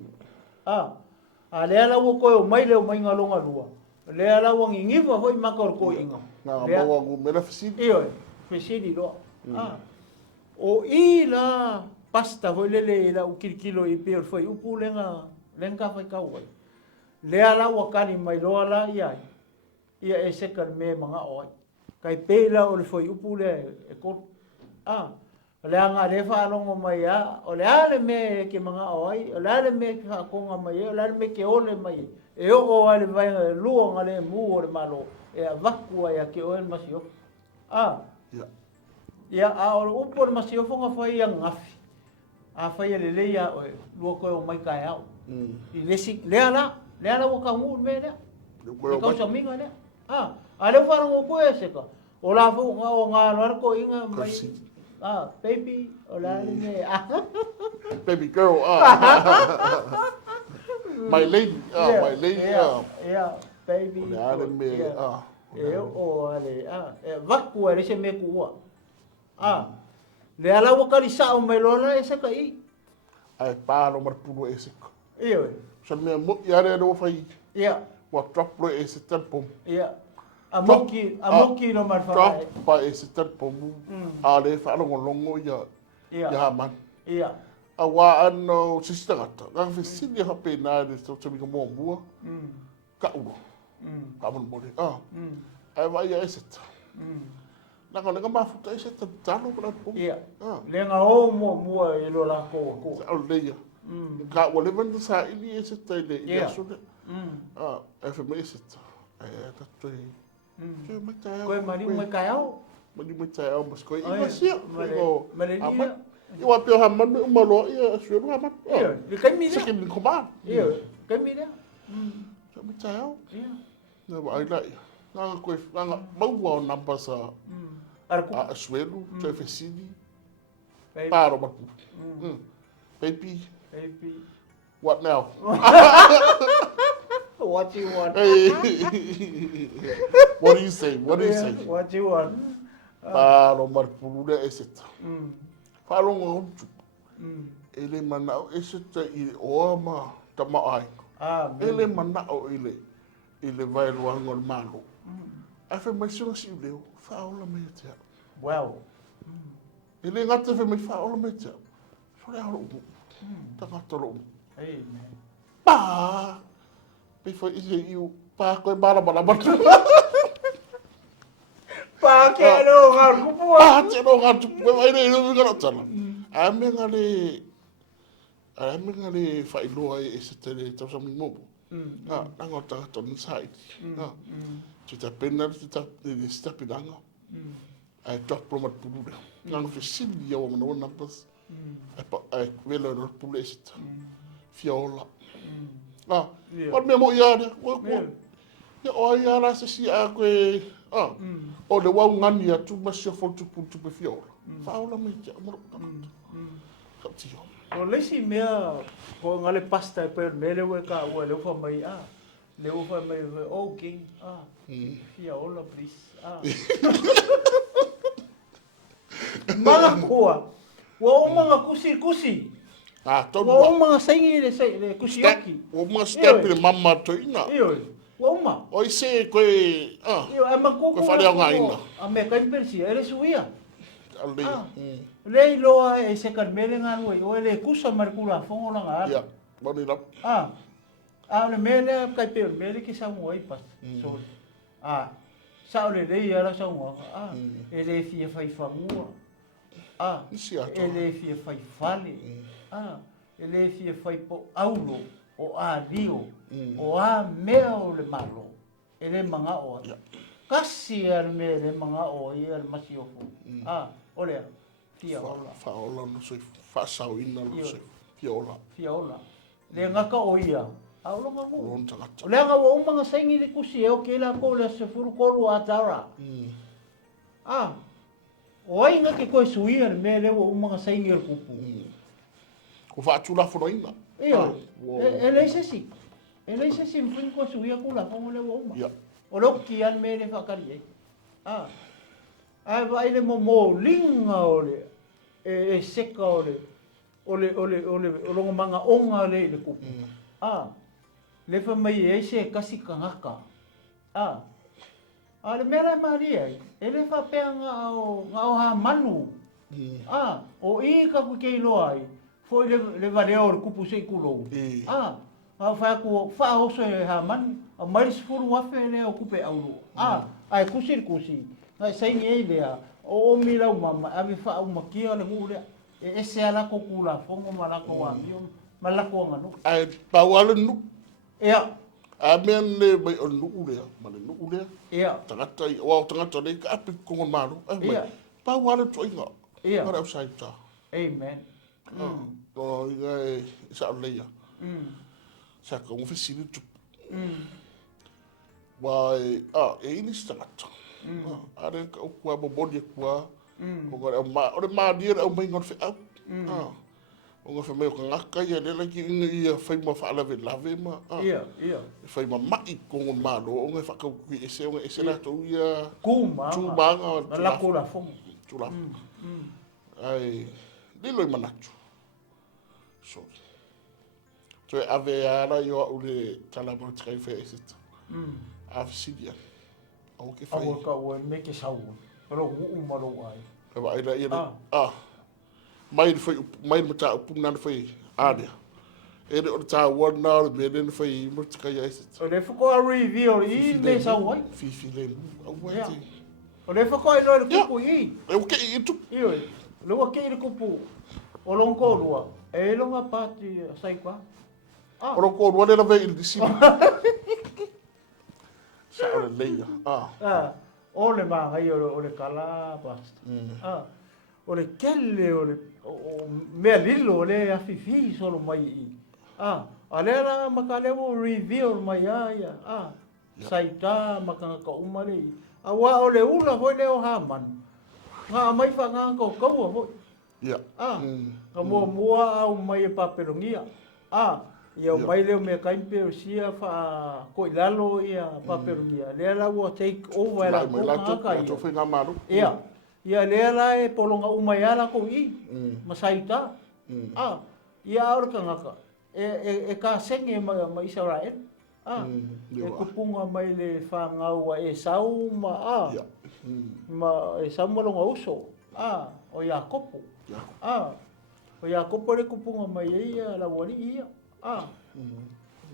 Le ala wo koe o mai nga longa lua. Le ala wo ngingiva hoi maka o koe inga. Nga mawa ngu mera fasiri. Ioi, fasiri loa. O i la pasta hoi lele la ukirikilo i peo foi upu lenga whai kauai. Le ala wo kari mai loa la iai. Ia e seka me mga oi. Kai pela o le foi upu le e koru. Le anga le whaalongo mai o le ale me ke mga oi, o le ale me ke whaakonga mai o le ale me ke ole mai e o ale vai lua nga le mu o le malo, e a vaku ai a ke oe masi o. Ia o le upo le masi o fonga whai a ngafi. Whai a le leia oe, lua koe o mai kai au. I lesi, le ala o ka ngu me lea. Le kausa minga lea. A le wharango koe e seka. O la fu o ngā larko inga mai. Baby, hola, baby girl, my lady, my lady, baby. Vaku ale se me kuwa. Le ala wakali sa o mai lona e seka I. Ai palo marpulu e seka. Iyo. So me mo yare no fai. Wa drop lo e se tempom. Amoki no marfa. Drop pa e se tempom. Ale fa longo ya man. Awa ano sister gata. Nga fesini ha pena de so mi mo bua. Ka ulo. Ka mo mo. Ai vai ya eset. Na ko nga mafuta eset talo para po. Le nga o mo e lo la ko. Au leia. Ka wale van sa ili eset ile ya so. E fe me eset. Tatoi. Koe mari mai kai au. Mari mai tai au mas koe i sia. Amat. I wa pio haman me umalo ia suelu haman. Le kai mi. Sakin ko ba. Kai mi dia. So mi tai au. Na wa ai lai. Nga koe nga mau wa namba sa. A suelu, te fesini. Paro mapu. Baby. Baby. What now? What you want? What do you say? What do you say? What you want? Paro marpulu de Eseta. Paro ngomtu. Ele manao Eseta I oama tamaai. Ele manao ele vai luangol malo. Afe mai sunga si leo faola me te. Wow. Ele ngata fe mai faola me te. Sore alo. Takatolo. Amen. Pa. Before you pa ko bara. Pa ke ano ngar kupu. Pa te no ngar kupu mai nei no ngara tana. Amenga fa ilo ai Eseta le tau sami mo. Nanga ta ton side. Kita pena kita di step idanga. Ai top promat pulu. Nanga fe sili ya wa no numbers. Ai velo no pulu Eseta. Fiola. Wat me mo ya de. Ya o ya la se si a ko o le wa ngani ya tu ma se fo tu pe fiola. Faola me ja mo. Kaptio. O lesi mea ko ngale pasta pe mele we ka o le fa mai le o fa mai okay fia ola please mala koa wo mga kusi Tau wo mga saingi le kusi aki wo mga step le mama to ina. Iyo wo ma Oi se koe iyo ama ko ko fale nga ina. A me kan persi ele suia. Ale. Le loa e se kan mele nga no o le kusa markula fongo nga. Ya, bani lap. Le mele kai pe mele ki sa mo ai pas. So sa le ia sa mo ele fia fai famua. Ele fia fai fale. Ele fia fai po aulo o dio o meo le malo. Ele manga o. Kasi mele manga o ia masiofo. Olha, fiola. Faola no sei fa sauina no sei. Fiola. Le ngaka o ia. Aulo nga ko. Ronta kata. Le nga o mga saingi le kusi e o ke la ko le se furu kolu atara. O ai nga ke ko suia me le o mga saingi le kupu. Ko fa tula fo ina. Iyo. Ele se si mfin ko suia ko la ko le o ma. Ya. O lo ki an me le fa kari. Ai vai le mo linga ole e seka ole o manga onga le kupu. Le fa mai e se kasi kangaka. Le mera maria ele fa pe nga o ha manu. O I ka ku ke lo ai. Foi le vale o kupu se kulo. Fa ku fa o so ha man a mais furu wa fe le o kupe aulo. Ai kusi. Ai sai ni lea o mira uma ave fa uma ki ole mure e se ala ko kula fongo mala ko wa mi mala ko ngano ai pa wala nu ya a men le mai o nu le male nu le ya tangata wa tangata le ka api ko malu pa wala to inga para usai ta amen o ia sa le ya sa ko mo fesili tu wai e ini tangata are ka kwa bobodi kwa o ma dia o mai ngon fe au o ngo fe me ko ngaka ia le ki ia fe ma fa la ve ma ia fe ma mai ko ngon ma do o ngo fa ka ku ese o ese la to ia kuma tu banga la ko la fom tu la ai dilo manachu so ave ara yo o le tala mo trai fe ese ave sidia okay fai ka o me ke sau pero malo ai ba ida ida mai mata puna foi ade ele o ta warna me den foi mutka ya ese o le fo ko review I le sau ai fi le o le fo ko lo ku I o ke itu io lo ke le kupu o lo ko lo e lo nga pati sai kwa o lo ko lo le ve il disi sa le leia o le manga o le kala pasta o le kelle o me lilo le afifi solo mai alera makale o reveal mai ya saita makanga ka umale awa o le ula foi le o haman nga mai fa nga ko ko ya ka mo mua au mai papelongia Ia mai leo me kaimpe o sia fa ko lalo ia paperunia. Le la wo take over la ko ka ia. Ia le la e polonga umaiala ko I. Masaita. Ia ora ngaka. E ka senge ma Israel. E kupunga mai le fa ngau e sau ma ma e sau mo longa uso. O Iakopo. O Iakopo le kupunga mai ia la wali ia.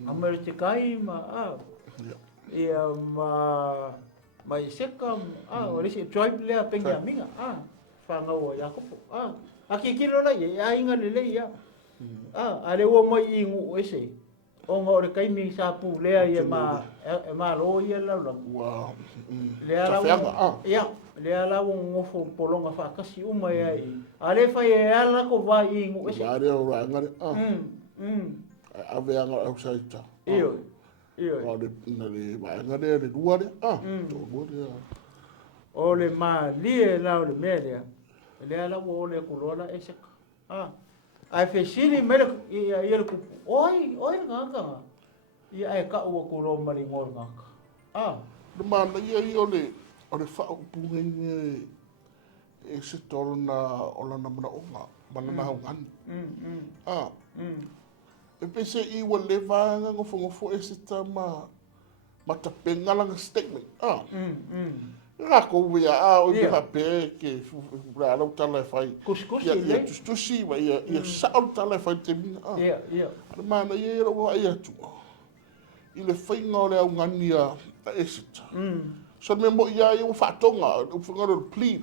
Amere te kai ma ia ma Eseka o le tribe le penga minga fa ngau ya ko aki kilo la ia inga le ia ale wo mai ingu ese o ngore kai mi sa pu le ia ma ro ia la wow le ala ia le ala wo ngofo polonga fa kasi uma ia ale fa ia ala ko va ingu ese ave anga outside iyo o le vaenga le rua le to le o le ma lie la o le melia le ala wo le kulola ese ai fe sini mele ia ku oi ngaka ia ai ka o kulo mari ngor ngaka le ma ia o le fa pu e se torna o la na mana na ngan e pese I wa le vanga ngofo e se tama mata pengala statement ra ko via o de pape ke ra la tala fai ia tusi va ia sa tala fai te ia mana ia ro ia tu ile fai ngore au ngania e se so me mo ia o fatonga o fungaro plead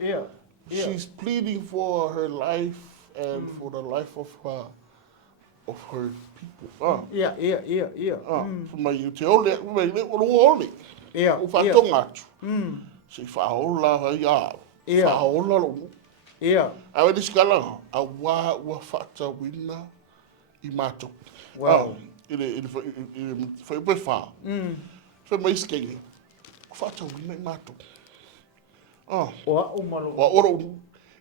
ia she's pleading for her life and for the life of her people. Ia. Ma you te ole, le ole. Ia. O fatonga atu. Se faola ia. Faola lo. Ia. Awe diskala a wa fata wina I mato. Wow. Ele foi pe fa. Foi mais skenge. Fata wina I mato. O malo. Wa oro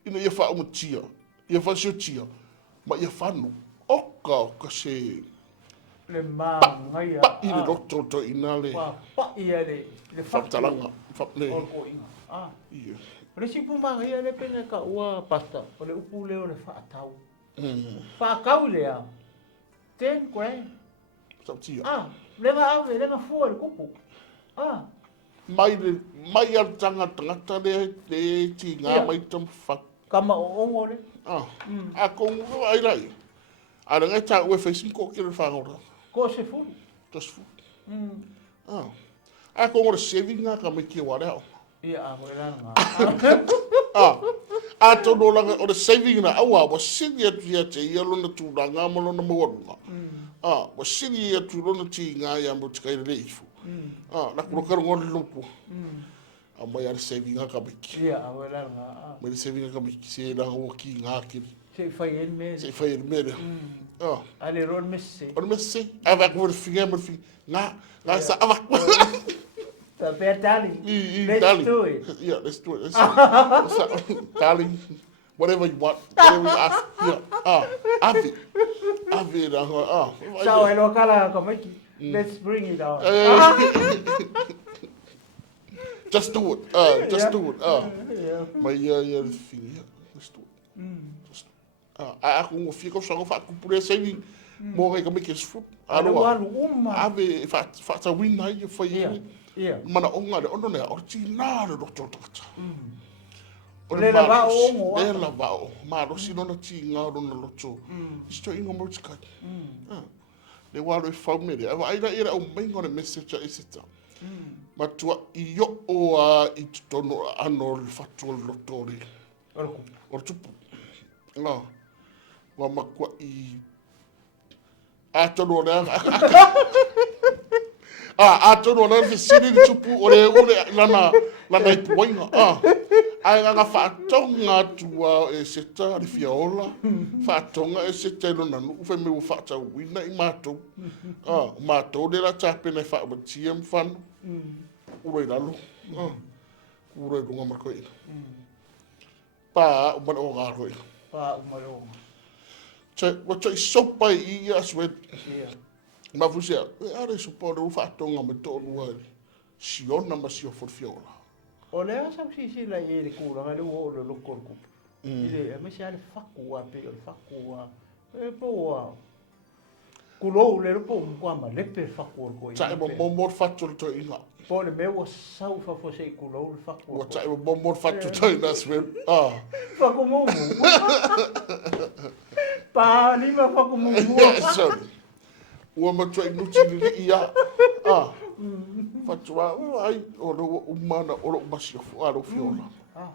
ina ia fa tia. Ia fa tia. Ma ia fa no. Oka se le ma ngai I le roto to inale pa ia le fatalanga le o inga le sipu ma ngai le pena ka ua pasta o le upu le o le faatau fa kau le a ten kwe sabtia le va ave le na fu le kupu mai al tanga le ti nga mai tam fa kama o ngore a ko ai lai a nga ta we facing ko ke fa ngora ko se fu tas fu a ko ngora saving nga ka me ki wa le ia a ko la nga a to no la o saving na awa wa sinia tu te ia lo na tu nga mo lo na mo wa sinia tu lo na ti nga ya mo tskai le ifu na ko ka ngor lo ku a mo ya saving nga ka me ki ia a ko la nga me saving nga ka me ki se la ho ki nga ki se fai en me ale ron messe avec votre finger nga sa avec ta petali let's do it darling whatever you want whatever you ask ave so hello kala komaki let's bring it out just do it my finger let's do it aku ngo fico só fa ku pure saving mo ga me ke sfu ave fa win na ye foi mana onga de ono ne ordinary doctor le la va o ma ro si no ti nga ro no lo cho sto ingo mo tsika le wa ro fa me de ai era o mengo ne message Eseta ma tua io o I tono ano il fatto lo tori or tupu no wa makwa I atono na atono na fisini tupu ole lana ipoinga ai nga fatonga tua Eseta ri fiola fatonga Eseta no na u fe me fa ta wina I mato de la chape na fa batia mfan ure dalo ure dunga marko pa o ngaro pa umalo Wacha I sopa I aswe. Ia. Mafusia, are supporte o whaatonga me tōnu ai. Siona ma sio forfiola. O lea sam si la e le kūranga le o le loko le kupu. I le, me se ale whakua pe o le whakua. E po a. Kulou le po mkua ma lepe whakua ko i. Ta e mo mor whatu le toi inga. Po le mewa sau whafo se kulou le whakua. Ta e mo mor whatu toi na swe. Whakumungu. Pa ni ma whakumungu. Sorry. Ua matua I nuti li ia. Fatua, ai, o lo umana, o lo masio fuaro fiola.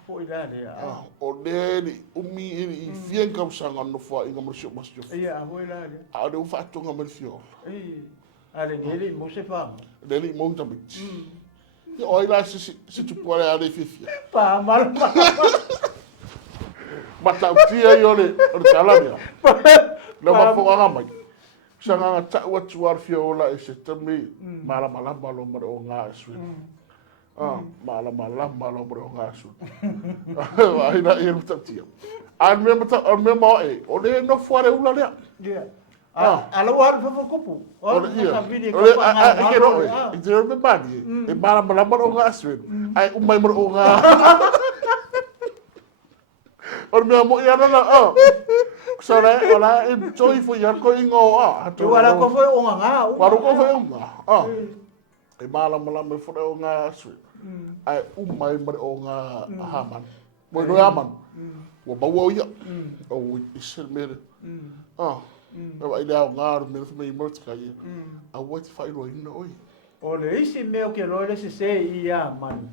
Fo I la le. O le umi I fien kausanga no fua inga masio masio. Ia, fo I la le. A le ufatonga me fiola. Ale ngeli mo se fama. Le li monta bit. O ila si tu puare ale fifia. Pa mal. Mata utia I ole talania. Le mafonga mai. Sanga ta wa tuar fiola e se tami mala lo mo o nga asu. Mala lo mo o nga asu. Ai na e mutatia. An me mo e o le no fuare ula le. Ia. Ala war fa kupu. O ia. ka vidi ko pa. Ai ro e. Ito me badi. E mala o nga asu. Ai umai mo o nga. O me mo ia na so ola enjoy fo ia ko ingo Tu wala ko foi o nga. Waru ko foi nga. E mala me fo o nga asu. Ai umai mo o nga haman. Mo no haman. Wo ba wo ia. O isel mere. E wa ile nga me me mo tsaka ia. A what fai ro ina oi. O le isi meo ke lo le se ia man.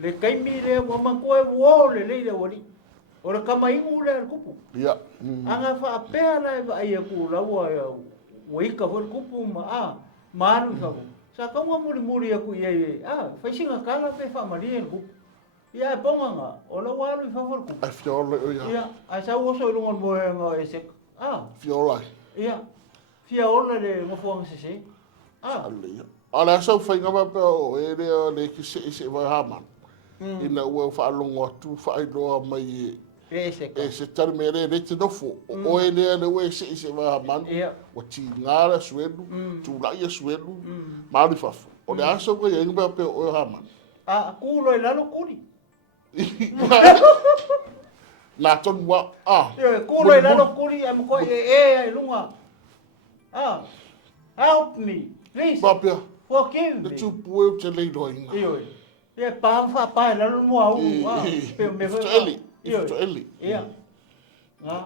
Le kaimi le mo man ko e wo le wali. O le kamaiu le kupu. Ia. Anga fa apea la e ai ku la wa ika ho kupu ma manu fa. Sa ka mo muri ku ia fa singa kala pe fa mari ku. Ia ponga o la walu fa for ku. A fiola ia. Ia, a sa wo so lungon mo e se. Fiola. Ia. Fiola le mo fo se. Alia. Ala so fa nga ba o e le ki se va haman. Ina ua fa longo tu fa do mai e se tar mere le te dofo o ele le se va man o ti ngara suelu tu la ia suelu mali fa o le aso ko ye ngba pe o ha man kulo la lo kuri na ton wa kulo la lo kuri am ko e lunga help me please papia forgive me the TUPU te le do inga ia pa fa pa la lo mo au pe me to eli ia nga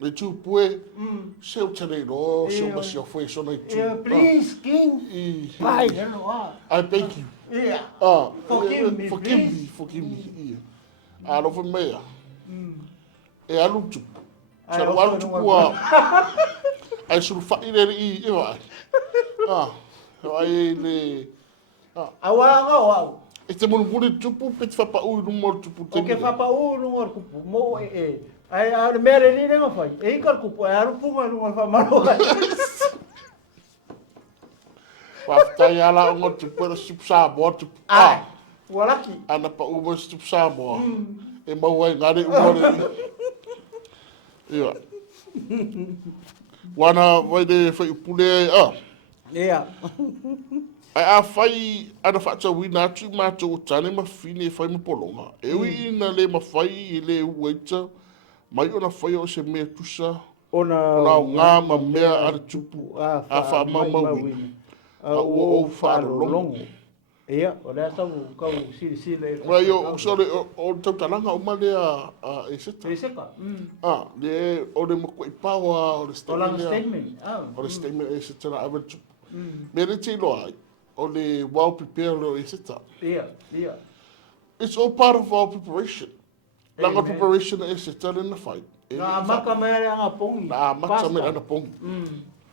le TUPU se o te le do so ma se foi so nei tu please king pai hello I thank you ia forgive me ia alo foi meia e alu tu se lo alu tu ai sul fa ile I vai ai le awanga au e te mulu tupu pe te whapau no mor tupu te ke whapau no mor kupu mo ai a mere ni nga fai e ka kupu ai aru puma no fa malo Waftai ala o tupu ra sup sa bo tupu walaki ana pa u mo sup sa bo e mau ai ngare u mo ia wana vai de fai pule ia ai a fai ana fa wina tu ma tu tane ma fine fai mo polonga e wi na le ma fai le uita mai ona fai o se me tusa ona nga ma me ar tupu a fa ma wina o fa longo ia o le sa ka si le mai o so le o talanga o ma le a Eseta le o le mo ko pawa o le statement o le statement Eseta na ave tupu me le tilo ai o le well prepared o Eseta. Yeah. It's all part of our preparation. Langa preparation is Eseta in the fight. Na maka mere anga pongi. Na maka mere anga pongi.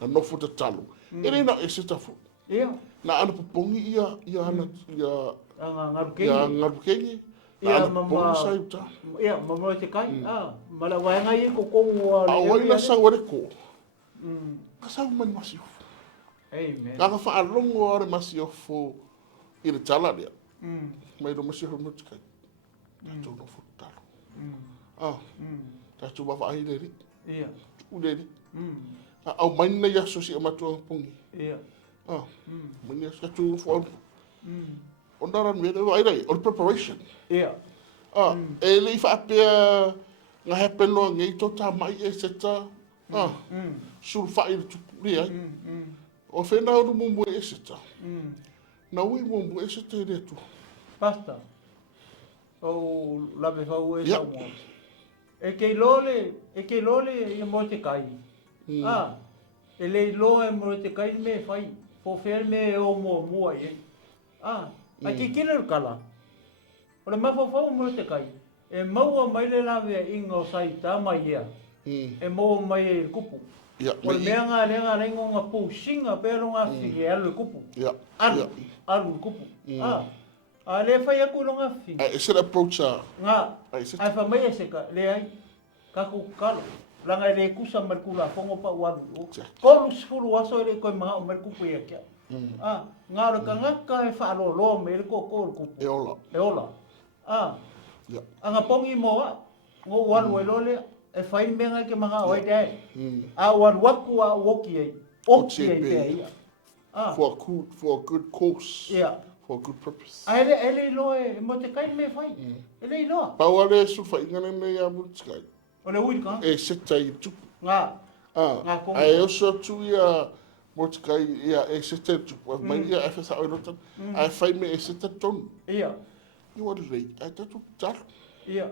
Na no futa talo. Ele na Eseta fu. Yeah. Na ana pongi ia ana anga ngarukengi. Ia mama saita. Ia mama te kai. Mala wanga i ko ko wa ina sa wore ko. Kasa man masio. Amen. Naka fa alongo ore masio fo i le tala dia. Mai do masio no tskai. Ta no fu talo. Ta tu ba fa ile ri. Ia. ulele. Au maina ia so si amatua pongi. Ia. Maina ska tu fo. Ondaran me ai on preparation. Ia. E le fa pe nga hapeno ngai to ta mai Eseta. Sul fa il tu ai. O fena o mo Eseta. Na ui mo Eseta le tu. Pasta. O la be fa o e sa mo. E ke lole i mo te kai. Ele lo e mo te kai me fai. Fo fer me o mo ai. Aki killer kala. Ora ma fo mo te kai. E mau mai le la ve ingo sai ta mai ia. E mo mai e kupu. O me nga le nga pu singa pero nga fi e lu kupu. Alu kupu. Le fai aku longa fi. Is it approach nga ai fa mai se ka le ai ka ku kalo langa le kusa merkula fongo pa walu ko sfuru waso le ko ma merkupu ia kia nga ro ka e fa lo me ko kupu e ola anga pongi mo ngo walu e lole e fai menga ke manga oi dai wan waku woki ai oki ai for a good cause. For a good purpose. Ele lo e mo te kai me fai. Ele lo. Pa wale su fa ingana me ya mutskai. Ole ui ka. E seta I tupu. Nga. Nga ko. Ai oso tu ya mutskai ya e seta tupu. Mai ya e sa oirotan. Ai fai me e seta ton. Ia. You want to rate. Ai tatu tar. Ia.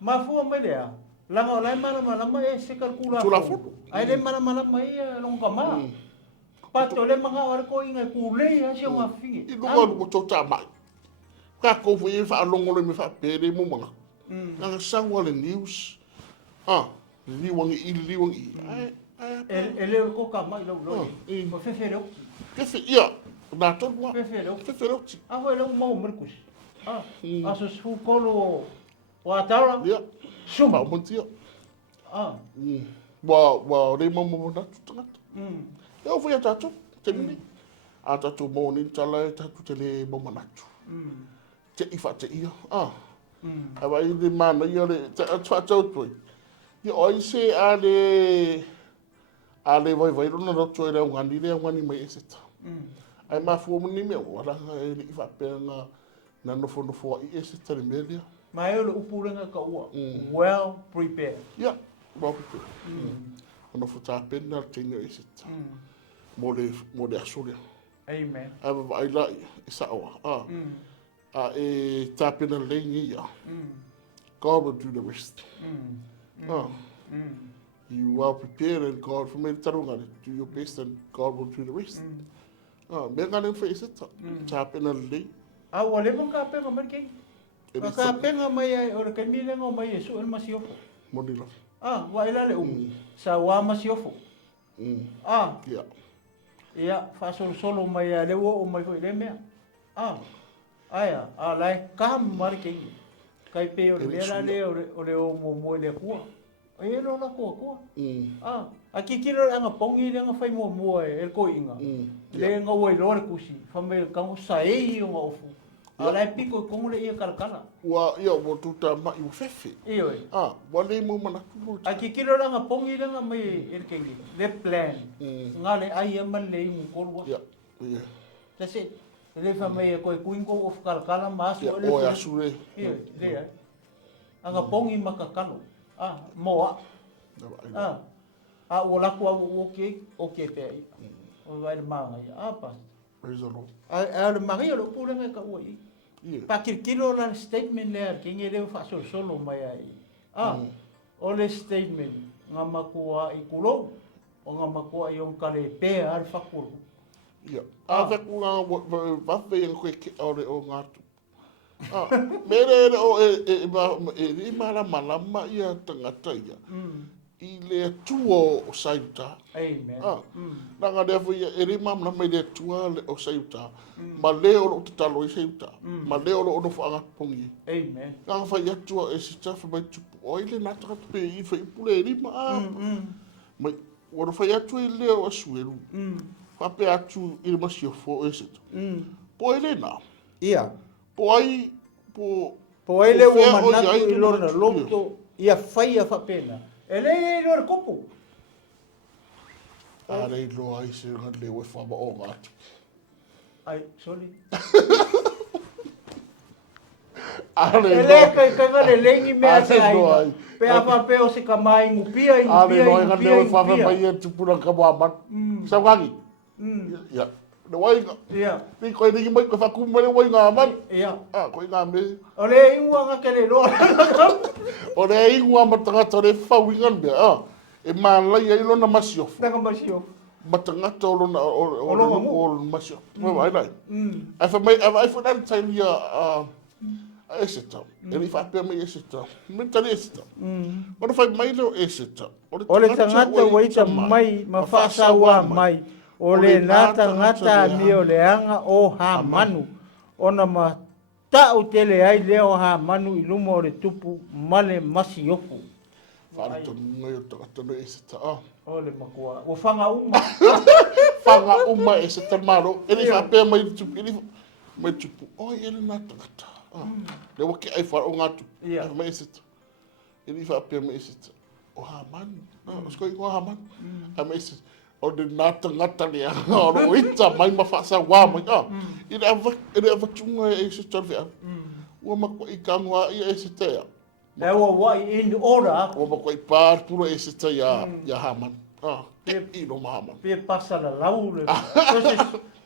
Ma fu mai lea. Langa olai mana e se kalkula. Tula fu. Ai le mana mai long ka ma. Pato le mga ora ko inga kule ya se nga fi. I lunga mo to ta mai. Ka ko fu I fa longo le me fa pere mo manga. Nga sangwa le news. Liwangi I. Ele ko ka mai lo. Mo fefero. Kefe ia. Na to mo. Fefero. Ho le mo merkus. Aso su kolo wa tara. Ia. Suma mo tio. Wa le mo na tu. Eu fui a tatu, temini. A tatu moni tala e tatu te le momanatu. Te ifa te ia. Awa I le mana ia le tua tau tui. I oi se a le vai rona roto e leo ngani mai Eseta. Ai mafua muni mea waranga e le ifa pēr na nofo I Eseta le melia. Mai o le upurenga ka ua. Well prepared. Yeah, well prepared. Nofo tā pēna le tenga Eseta. Mo le asoria. Amen. Ava vai lai I sawa. E tapena lengi ia. God will do the rest. You are prepared and God for me tarunga do your best and God will do the rest. Me ngane fa Eseta. Tapena lengi. Wale mo ka penga merkei. Ka penga mai ai ora ke mile ngo mai Yesu el masiofo. Monila. Wa ila le sa wa masiofo. Yeah. Ia fa solo mai le o mai foi le mea. Aia, lai ka marke. Kai pe o le mo le kua. E lo la kua. Aki kiro anga pongi le nga fai mo e ko inga. Le nga o lo kusi, fa me ka mo sai o ofu. Lai piko ko le ia kalkala. Wa ia mo tuta mai u fefe. Iyo. Wale mo mana ku. Aki kiro anga pongi le nga mai erkengi. Le plan. Nga le ai man le mu ko. Yeah. That's it. Le fa mai ko kuingo of kalkala mas o le. O ya sure. Iyo, le. Anga pongi makakalo. Moa. O la ko okay pe. O vai manga ia. Pa. Praise the Lord. Le mari lo pulenga ka oi. Pa kilo la statement le que ngere fa solo mai ai. O le statement nga makua I kulo o nga makua I on kale pe al fakuru. Ia. Ava kunga va ve ko o ngatu. Mere o e malama ia tangata ia. I le tua o Saiuta. Amen. Nanga defu e rima na me le tua o Saiuta. Ma le o te talo I Saiuta. Ma le o no whaanga pongi. Amen. Nanga whai atua e si tafa mai tupu. O ile nataka tupe I whai pule e rima. Mai, o whai atua I leo a sueru. Whape atu I le masi o fo Eseta. Po ile na. Ia. Po ai, po ele o manatu I lorna lomto ia whai a whapena. E le lo kupu. Are lo ai se le we fa ba o ngati. Ai, sorry. Ale ka le lengi mea se ai. Pe apa pe o se ka mai ngupia i ale no nga le fa fa mai tu pula ka ba ba. Sa wangi. Ya. No wai nga. Ya. Ni ko ni mai ko fa ku mai wai nga man. Ya. Ah, ko nga me. Ole ingwa nga kele lo. Ole ingwa matanga tore fa wingan be. Ah. E malai ai lo na masio. Na ka masio. Matanga tolo na o masio. Mai lai. Ai fa mai ai fa dan time ya Eseta. Ele fa pe mai Eseta. Me tani Eseta. Ora fa mai lo Eseta. Ole tangata waita mai mafasa wa mai. Ole nata ngata mi ole anga o ha manu. Ona ma tau tele ai leo ha manu iluma o le tupu male masi yofu. Fare to ngai to no Eseta. Ole makua. O fanga uma. Fanga uma Eseta malo. Ele fa pe mai tupu. Ele mai tupu. O ele nata ngata. Le wake ai far o ngatu. Mai Eseta. Ele fa pe mai Eseta. O ha manu. Sko i ha manu. A mai Eseta. O de nata ngata le o ro ita mai mafasa wa mai ina ava tunga e se tarve o ma ko i kangwa i e se te e o in order o ma ko i par puro e se te ya haman i no maman pe pasa la laule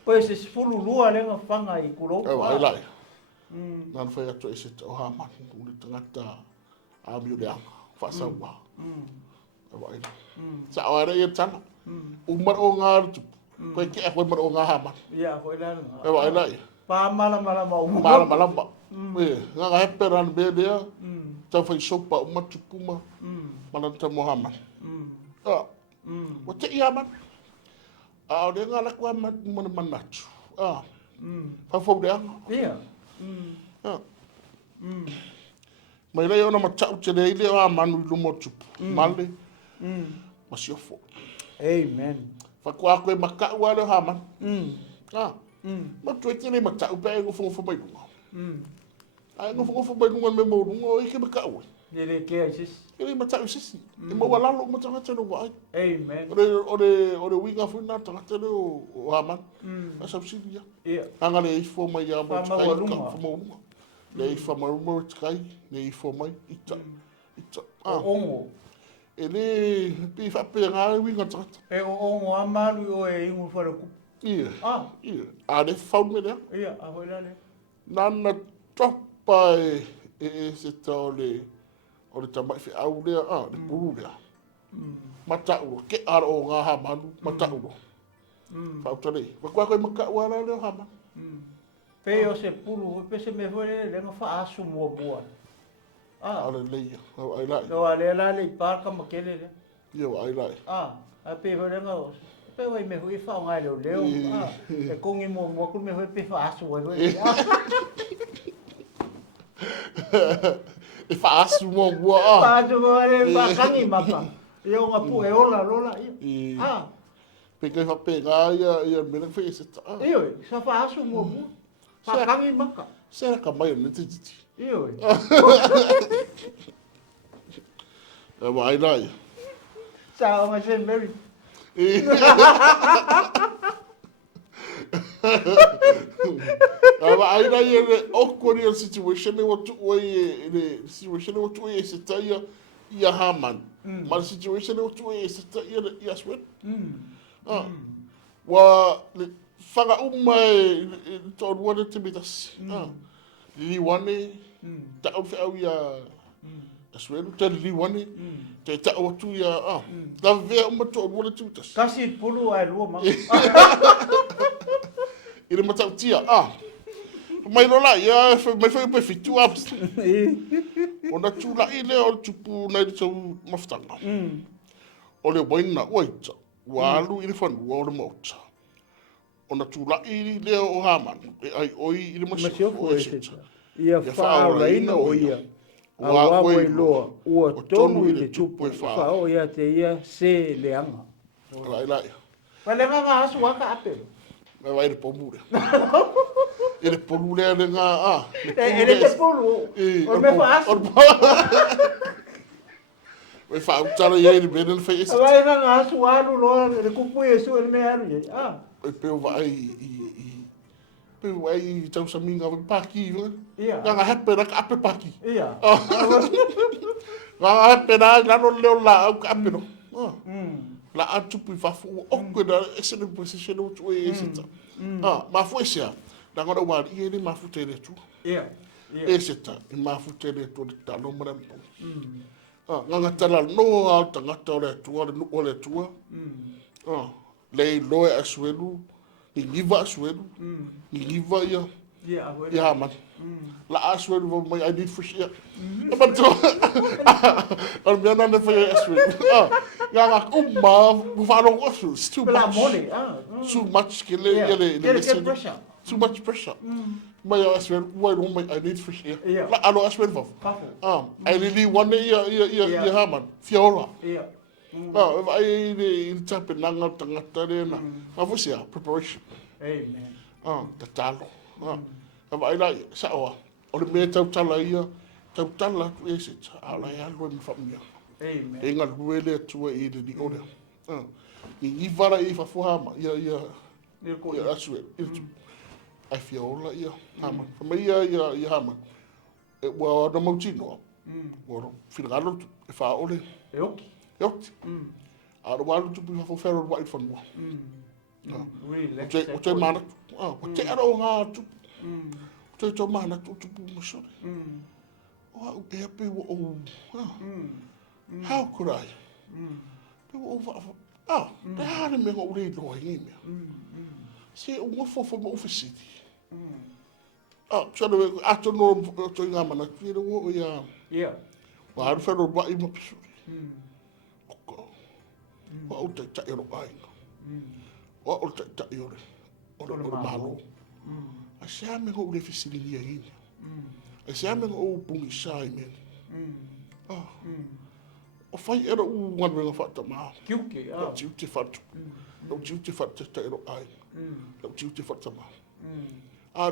pues es fulu lua le fanga i kulo ai lai nan fa ya to e se o haman o le tangata a mi le fasa wa ai sa ora e tana umar o ngar tu ko ki e ko umar o ngahama ya ko ila e wa ila pa mala nga ga peran be dia ta fa sopa umar tu puma malan ta muhammad o te yaman a de nga la kwa man manatu fa fo dia ya mai le ona ma tau te le ile a manu lu mo tu male masiofo. Amen. Fa kwa ko maka wa le haman. Ma tu ke le mata upe ngo fo bai ngo. Ai ngo fo bai ngo me mo ngo i ke maka wa. Le ke sis. Ele mata sis. E mo wala lo mo tanga tano wa. Amen. Ore winga fu na tanga tano o haman. A subsidia. Anga le fo mai ya mo tsai ka fo mo. Le fo mo tsai, le fo mai ita. Ongo. Ele pi fa pe nga winga tsata. E o amalu o e ingu fora ku. Ia. A le fa me le. Ia, a hoila le. Nana topa e se tole o le tamai fe au le le puru le. Mata u ke ar o nga ha manu mata u. Fa tole. Fa kwa ko maka wala le ha manu. Pe o se puru, pe se me foi le nga fa asu mo boa. Ale le ai lai. No ale la le par ka makele le. Yo ai lai. A pe ho le nga. Pe wai me hui fa ngai le leo. E kongi mo ku me hui pe fa asu oi. E fa asu mo boa. Fa asu mo le ba kangi mapa. Yo nga pu e ola lola. Pe ka fa pe ga ia me le fe se ta. Iyo, sa fa asu mo bu. Fa kangi maka. Será que a mãe não te disse? Eu. É vai lá. Tchau, mas é Mary. Aí daí ele ocorreu a situação e o situation o tu esse tá e a Haman. Mas a situação o tu esse tá e a sweat. Wa faga umai to wona timitas liwane ta o fa ya aswelu ta liwane ta o tu ya da ve uma to wona timitas kasi pulu ai lu ma ire mata tia mai no la ya mai foi pe fitu apps ona tu la ile o tupu na so maftanga ole boina oita walu ile fan wo mota ona tula i leo o haman ai oi i le masio o Eseta ia fa reina o ia a wa loa o tonu i le tupu e fa o ia te ia se leanga lai pa le nga asu wa ka ape vai le pomure ele pomure le nga ele te polu o me fa asu Wai whautara iei ni mene whai ese. Awai na ngā asu alu loa, le kupu e su ele me alu ye. Wai peo vai peo vai i tau sa minga wai paki i Ia. Ngā hepe na ka ape paki. Ia. Ngā hepe na lano leo la au ka ape no. La atupu i whafu oku na ese ni position o tu e ese ta. Mafu ese a. Na ngona wari i ene mafu te retu. Ia. Ese ta. I mafu te retu o te talo mara mpo. Nganga tala no au tangata o le atua, le nuko le atua. Lei loe asuelu, i ngiva asuelu, i ngiva ia. Ia haman. La asuelu wa mai, I need fresh air. Ema to. Al mea nane whai asuelu. Nganga kuma, whano asu, it's too much. Too much ke le, Get pressure. Too much pressure. Mai a asuelu, wai no mai, I need fresh air. La alo asuelu wafu. I really want ia haman, fiora. Ai i tape nanga tangata rena. Mafusia, preparation. Amen. Ta talo. Ai lai, saoa. O le mea tautala ia, tautala tu e se ta. Ala e alua mi whamia. Amen. E ngā luele atua i le ni ore. I ivara i whafuhama, ia asue. Ai fiora ia, haman. Whamai ia haman. E ua na mautino. Ua whingalo e whaole. E oki. Yoti. Ara walu tupu i whawhero wa i whanua. O te mana tu. O te ara o ngā tupu. O te tau mana tu tupu masore. O au e ape wa o. How could I? Pe wa o wha. Te hane me ngā urei loa i mea. Se o ngofo ma ufisiti. Tana we ato no to ngā mana tu i o ia. Ia. Wa haru whero wa i mapisore. Wa o te tai ro ai. Wa o te tai ore. O le malo. A sea me ho le fisili ni ai. A sea me o pungi sai me. O fai era u ngana nga fata ma. Kiuke. O tiu te fatu. O tiu te fatu te tai ro ai. O tiu te fata ma.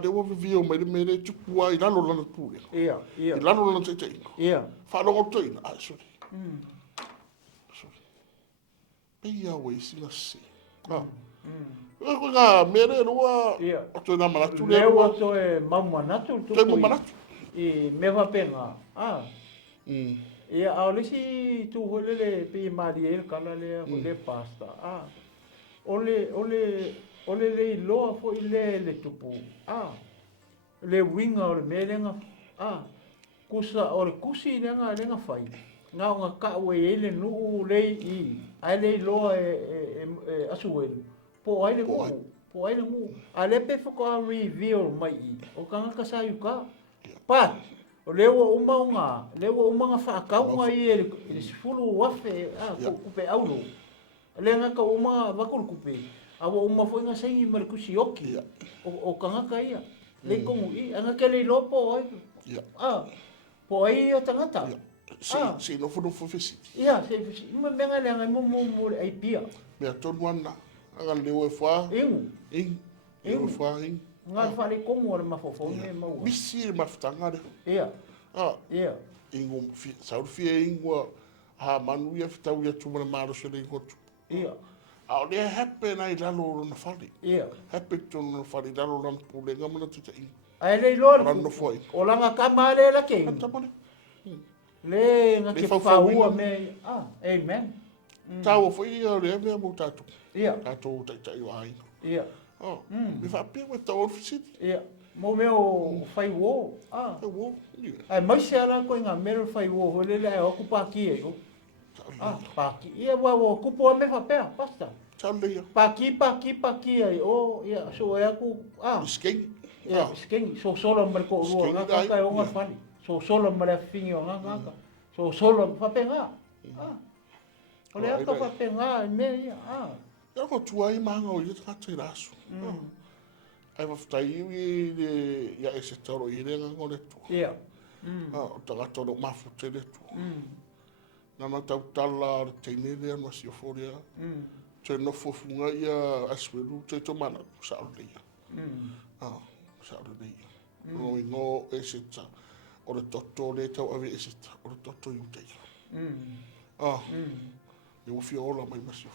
De wa vivio mai me le tupu ai lalo lana tu. Ia. I lalo lana te tai. Ia. Fa lo to ina. Ai sorry. Ia wei singa si. Ko nga mere roa. O to na manatu le. Leo to e mamanatu tu. To mamanatu. I me va penga. Ia au lesi tu holele pe Mariel kala le pasta. Ole le loa fo le tupu. Le winga o le melenga. Kusa o le kusi lenga fai. Nga o ngā kawe ele nuu lei i. Ai lei loa e asuelu. Po ai le ngu. Po ai le ngu. A le pe whako a reveal mai i. O ka ngaka sa yuka. Pat. O lewa uma o ngā. Lewa uma ngā whaakaunga i e sifuru wafe. Kupe aulo. Le ngaka uma wakuru kupe. Awa uma fo inga saingi mara kusi oki. O ka ngaka ia. Le kongu i. A ngaka le lopo ai. Po ai o tangata. Si no fu fisiti. Ia, se me menga le ngai mo ai pia. Me tonu ana. Anga leo e fa. Ingu fa ing. Nga fa le kongo le mafofo me mau. Bisi mafutanga le. Ia. Ia. Ingu sauru fie ingu ha manu ia fitau ia tuma na maro se le ingotu. Ia. Au le hape na i lalo na fali. Ia. Hape tonu na fali lalo na pule ngamana tuta ingu. Ai le lor. Rano foi. O langa kamale la ke. Tamale. Le nga ke faua me. Amen. Tau foi ia le me mo tatu. Ia. Tatu tai o ai. Ia. Me fa pe with tau fisiti. Ia. Mo meu fai wo. Wo. Ai mai se ala ko nga mero fai wo ho le le ocupa ki e. Paki. Ia wa ocupa me fa pe pasta. Talia. Paki ai. Ia so e ku. Skeng. Ia, skeng. So solo mer ko ro nga ka o nga fani. So solo mer fingi o nga. So solo fa pe nga. Ole aka fa pe nga me ia. Ya ko tuai manga o ia ka te rasu. Ai va ftai i ya ese toro i renga ngore tu. Ia. O tanga toro mafu te le tu. Nana tau tala te nere anu asi oforia. Te no fofunga ia asweru te to mana sa o leia. Sa o leia. No ingo ese ta. O le toto le tau ave ese ta. O le toto i uteia. e o fiola mai masio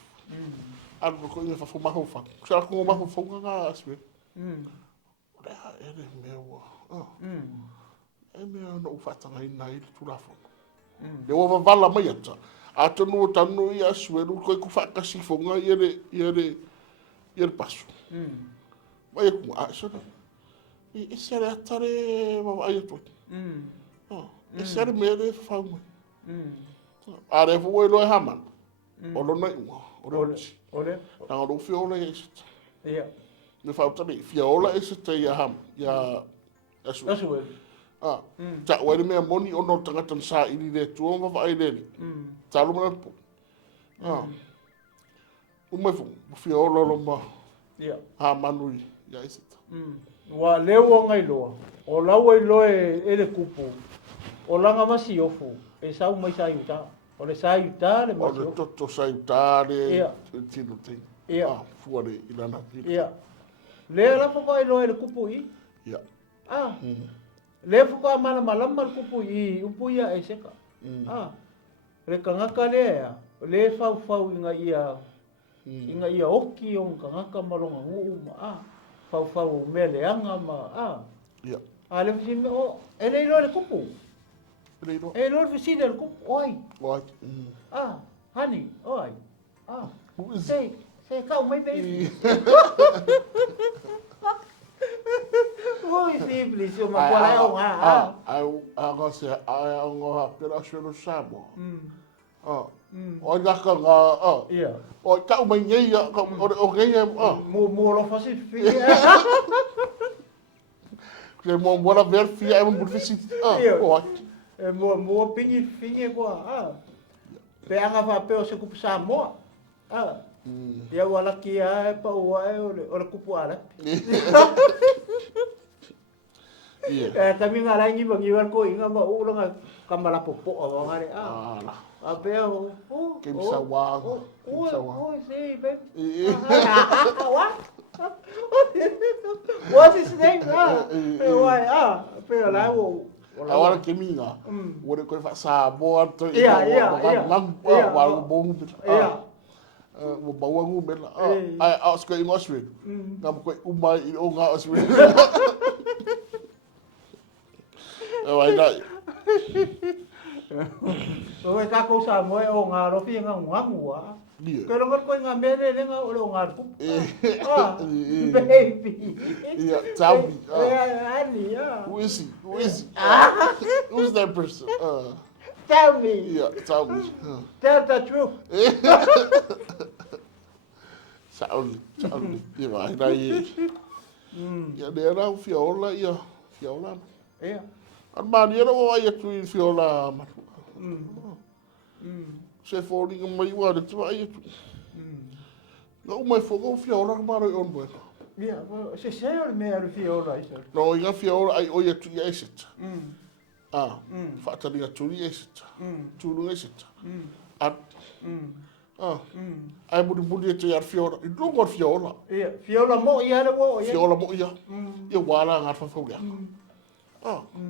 al ko ia fa fo maho fa sa ko maho fo nga aswe ora ele meu e me no fa tanga ina i tu la fo le o vala mai ata a tonu tanu ia aswe ko ku fa ka si fo nga ia passo vai ku a so e sere atare va ai to e sere me le fa mo are fo lo haman o lo nai ole na o fiola e ia me fa tani fiola e se te ia ham ia asu ta wa me moni o no tanga tan sa i le tu va vai le ta lo mo o me fo fiola lo ma ia ha manui ia ese wa leo ngai loa o lau ai loe e le kupu o langa masi ofu e sau mai sa yuta o le sa yuta le masi ofu o to sa yuta le tino te fuare i lana ia le la fo ai loe le kupu i ia le fo ka mala malama le kupu i upu ia e seka le kangaka le fau inga ia oki o kangaka malonga ngu fau meleanga ma ale fisi me o ele lo le kupu ele lo fisi le kupu oi honey oi sei kau mai baby oi simples o ma qual o agora se a ngo pela shelo sabo o ga ka nga o ka mai ngai o ngai mo lo fasi fi que mo bona ver fia é um burfisi mo pingi finge ko pe anga fa pe o se kupu sa mo ia wala ki ai pa uai o le kupu ala también ala ngi bangi war ko inga ma u nga kamala popo o ngare a pe o que me sawa sei be what is his name why pe ala o agora que minha o de ko fa sa bo to wa bo o bawa ngu bela ai asko i ngoswe ngam ko umai i o nga oswe ai dai o e ka ko sa mo o nga ro fi nga ngua ko lo ko nga mele le nga o nga ku baby tell me ali who is he who's that person tell me tell me tell the truth Saul ia vai dai ia de ra fiola an mani era o ia tu fiola se fori mai wa de tu ai tu no mai fogo fiola maro on bo ia se o me al fiola isso no ia fiola ai o ia tu ia esit fa ta dia tu ia esit tu lu esit ai budi te ar fiola i dungo fiola fiola mo ia le wo fiola mo ia ia wala ngar fa foga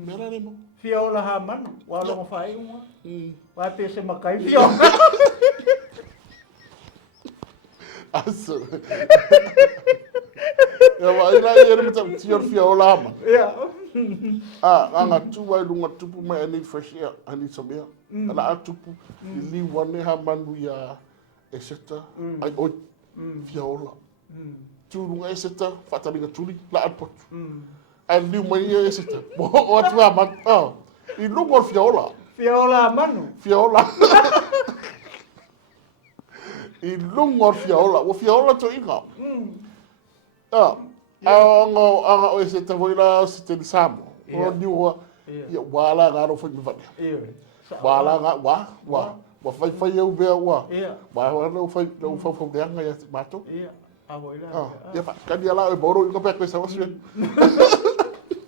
mera le mo fiola ha man wala mo fai uma vai pe se makai fiola aso ia vai la ia le mo tior fiola ma anga tu vai lunga tupu mai ani fresh air ani somia ala tupu li wane ha manu ia Eseta ai oi fiola tu lunga Eseta fatalinga tuli la pot ai liu mai Eseta o atu ma i lunga fiola manu fiola i lunga fiola o fiola to inga anga o Eseta voi la se te samo o niu ia wala ngaro foi me vale wala nga wa fai eu be wa wa no fai de anga ya mato ia fa kan dia la e boro ngo pe ko sa waswe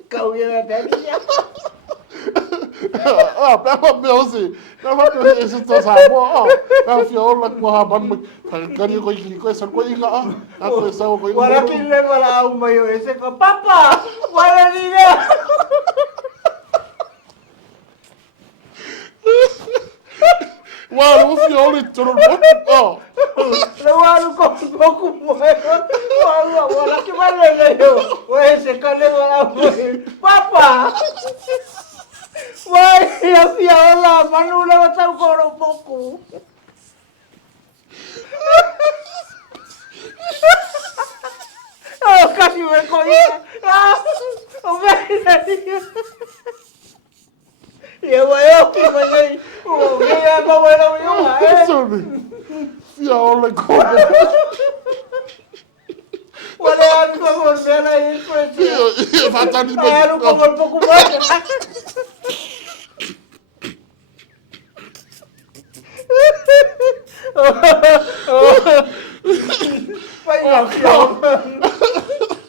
kau ia tadi pega meu se não vai ter esse to sa bo fiola ko ha ban mo kan ko sa ko inga ko sa ko inga wala ki le wala au mai ese ko papa wala ni ne Wala mo fiole toro mo. Oh. Lawalu ko ko mo. Wala ki malele yo. Oe se kale wala mo. Papa. Wai ya hola manula wata ko ro poku. Oh, casi me cogía. Oh, y el huevo que me dio, como que ya no me lo vio más, Sorry. Fiole como. Wala yan como el vean ahí el precio. Fatani mo. Ayan como el poco más.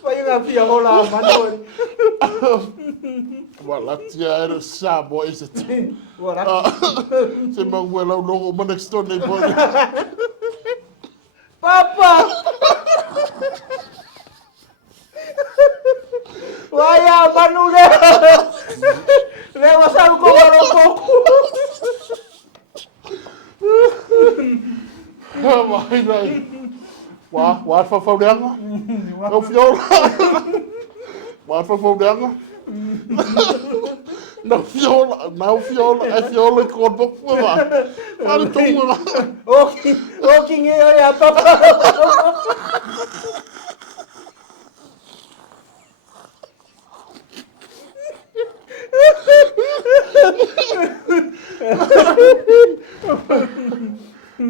Pahinga fiyaw lang man. Wala tia era sabo Eseta. Wala. Se manguela no mo next door ni boy. Papa! Waya, manula! Lewasan ko marupok! Vai daí. Wa fa danga. No fiole. Wa fa danga. No fiole, é fiole com pouco lá. Fala tu lá. O que é a papa?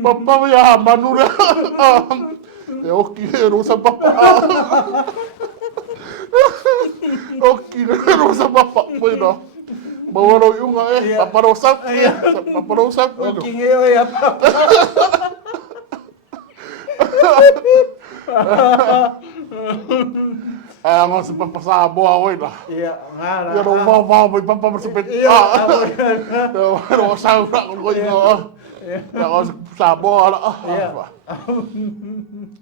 Papa ya manura. Eu quero essa papa. Eu quero essa papa. Bueno. Bawalo yung paparosak. Paparosak. O que é a papa? Ang sa papasabo ako ina. Ngara. Yan ang mau may papamasapit. Ano sa ko ino. Ako sa sabo ala.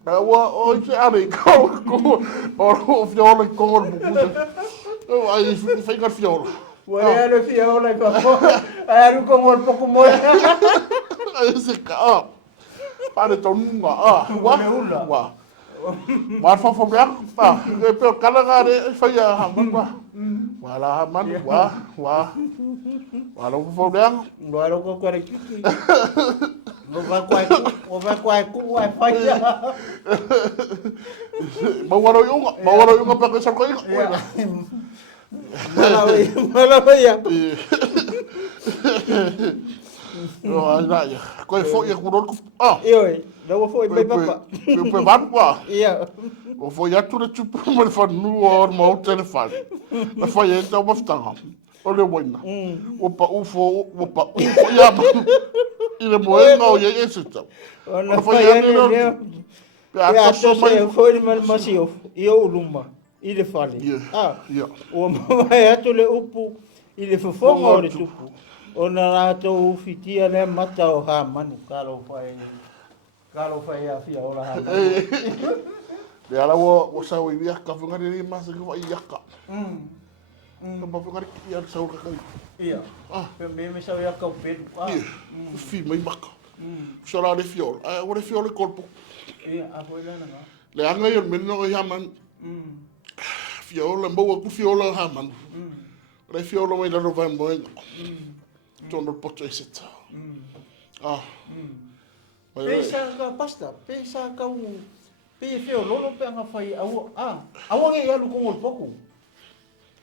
Wa o si ari ko. Oro fiol ko mo. Ai fica fiol. Wala no fiol like ko. Ay ko mo poco mo. Ai se ka. Para tonga. Wa. Wa fa biak pa. Pero kala ngare fa ya hampa. Wala man wa. Wala fa biak. Wala ko ko kiki. Ova kwai ku wa fa ya. Bawalo yung pa sa ko. Malawi ya. No, ay ko fo ya ku ko. Iyo, daw fo may papa. Eu pe van qua. Iya. O fo ya tu le tupu mo fa nu or mo telefone. Na fa ya ta mo ftanga. O le wina. O pa ya. Ile mo no ya Eseta. Ona fa ya ne. Ya so mai foi mal masio. Iyo uluma. Ile fale. Ya. O mai atu le upu. Ile fofonga o le tupu. Ona rato fitia le mata o ha manu kalo fai a fia ora ha. Le ala wo sa wi ya ka funga ni mas ko ya ka. Ka ba funga ya sa ka ka. Iya. Me sa ya ka pedu. Fi mai maka. So la de fiol. O de fiol corpo. Iya, a foi lá na. Le anga yo menno ya man. Fiol mbo ku fiol ha man. Le fiol mai la no vai mo. Tono poto Eseta. Pesa ka pasta, pesa ka u. Pe feo lolo pe nga fai au. Awa nge yalu ko poku.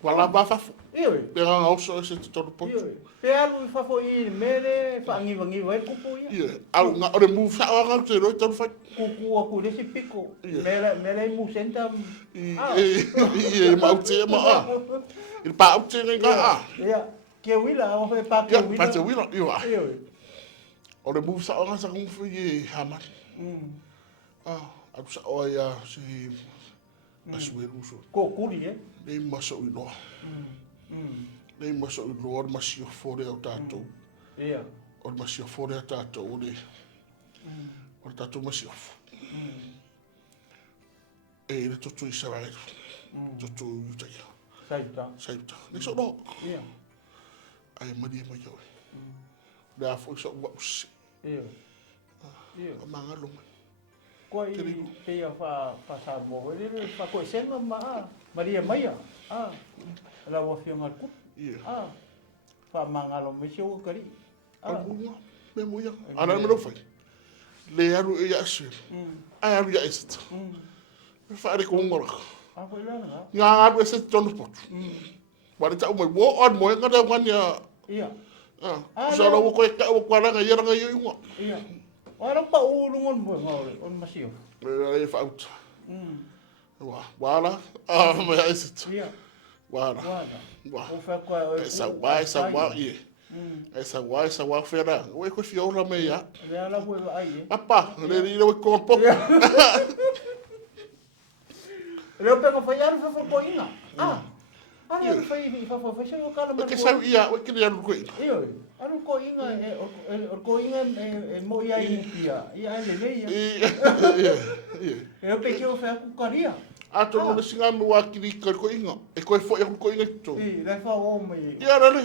Wala ba fa. Iwe. Pe nga oso Eseta tono poto. Iwe. Pe alu fa fo I mere fa ngi vai kupu ia. Ie, au nga ore mu sa nga te ro tono fa. Kuku aku desi piko. Mere mu senta. Ie, ma uti ma. Il pa uti nga. Ia. Ke wila o fe pa ke wila. Pa te wila iwa. Iwe. Ore mu sa nga sa kung fi haman. Aku sa o ya si asweru so. Ko kuri Nei maso ino. Nei maso ino or masio fore o tato. Ia. Or masio fore o tato ore. Or tato masio. Le toto I savai. Toto utaya. Saita. Ni so no. Ia. Ai mari mai yo. Da fo so wa Ia. Ia. Mangalo. Koi pia fa sa mo ele fa ko senga Maria Maia. La wa fi ngal ku. Fa mangalo me sio kari. Me muia. Ana me no fai. Le aru ia asu. Ai aru ia Eseta. Fa re ko ngora. Ko lana. Nga aru Eseta tono pot. Wale ta mo wo on mo ngada ngania. Ia. Sa ra ko ka ko ranga ia ranga ia ngwa. Ia. Ora pa ulungon mo ngore on masio. E fa out. Wala. Me Eseta. Ia. Wala. O fa ko Esa wa ia. Esa wa fera. O ko fiola me ia. Ya la bo ai. Apa, le ri o ko po. Le pego foi ar fa ko inga. Ana foi fa o cara me. Que sai ia, o que le aru ko. Io. Aru ko inga ko inga mo ia ia le ia. Eu peguei o fa ku karia. Ato no singa no akiri ko inga. E ko foi ko inga to. Le fa o me. Ia rale.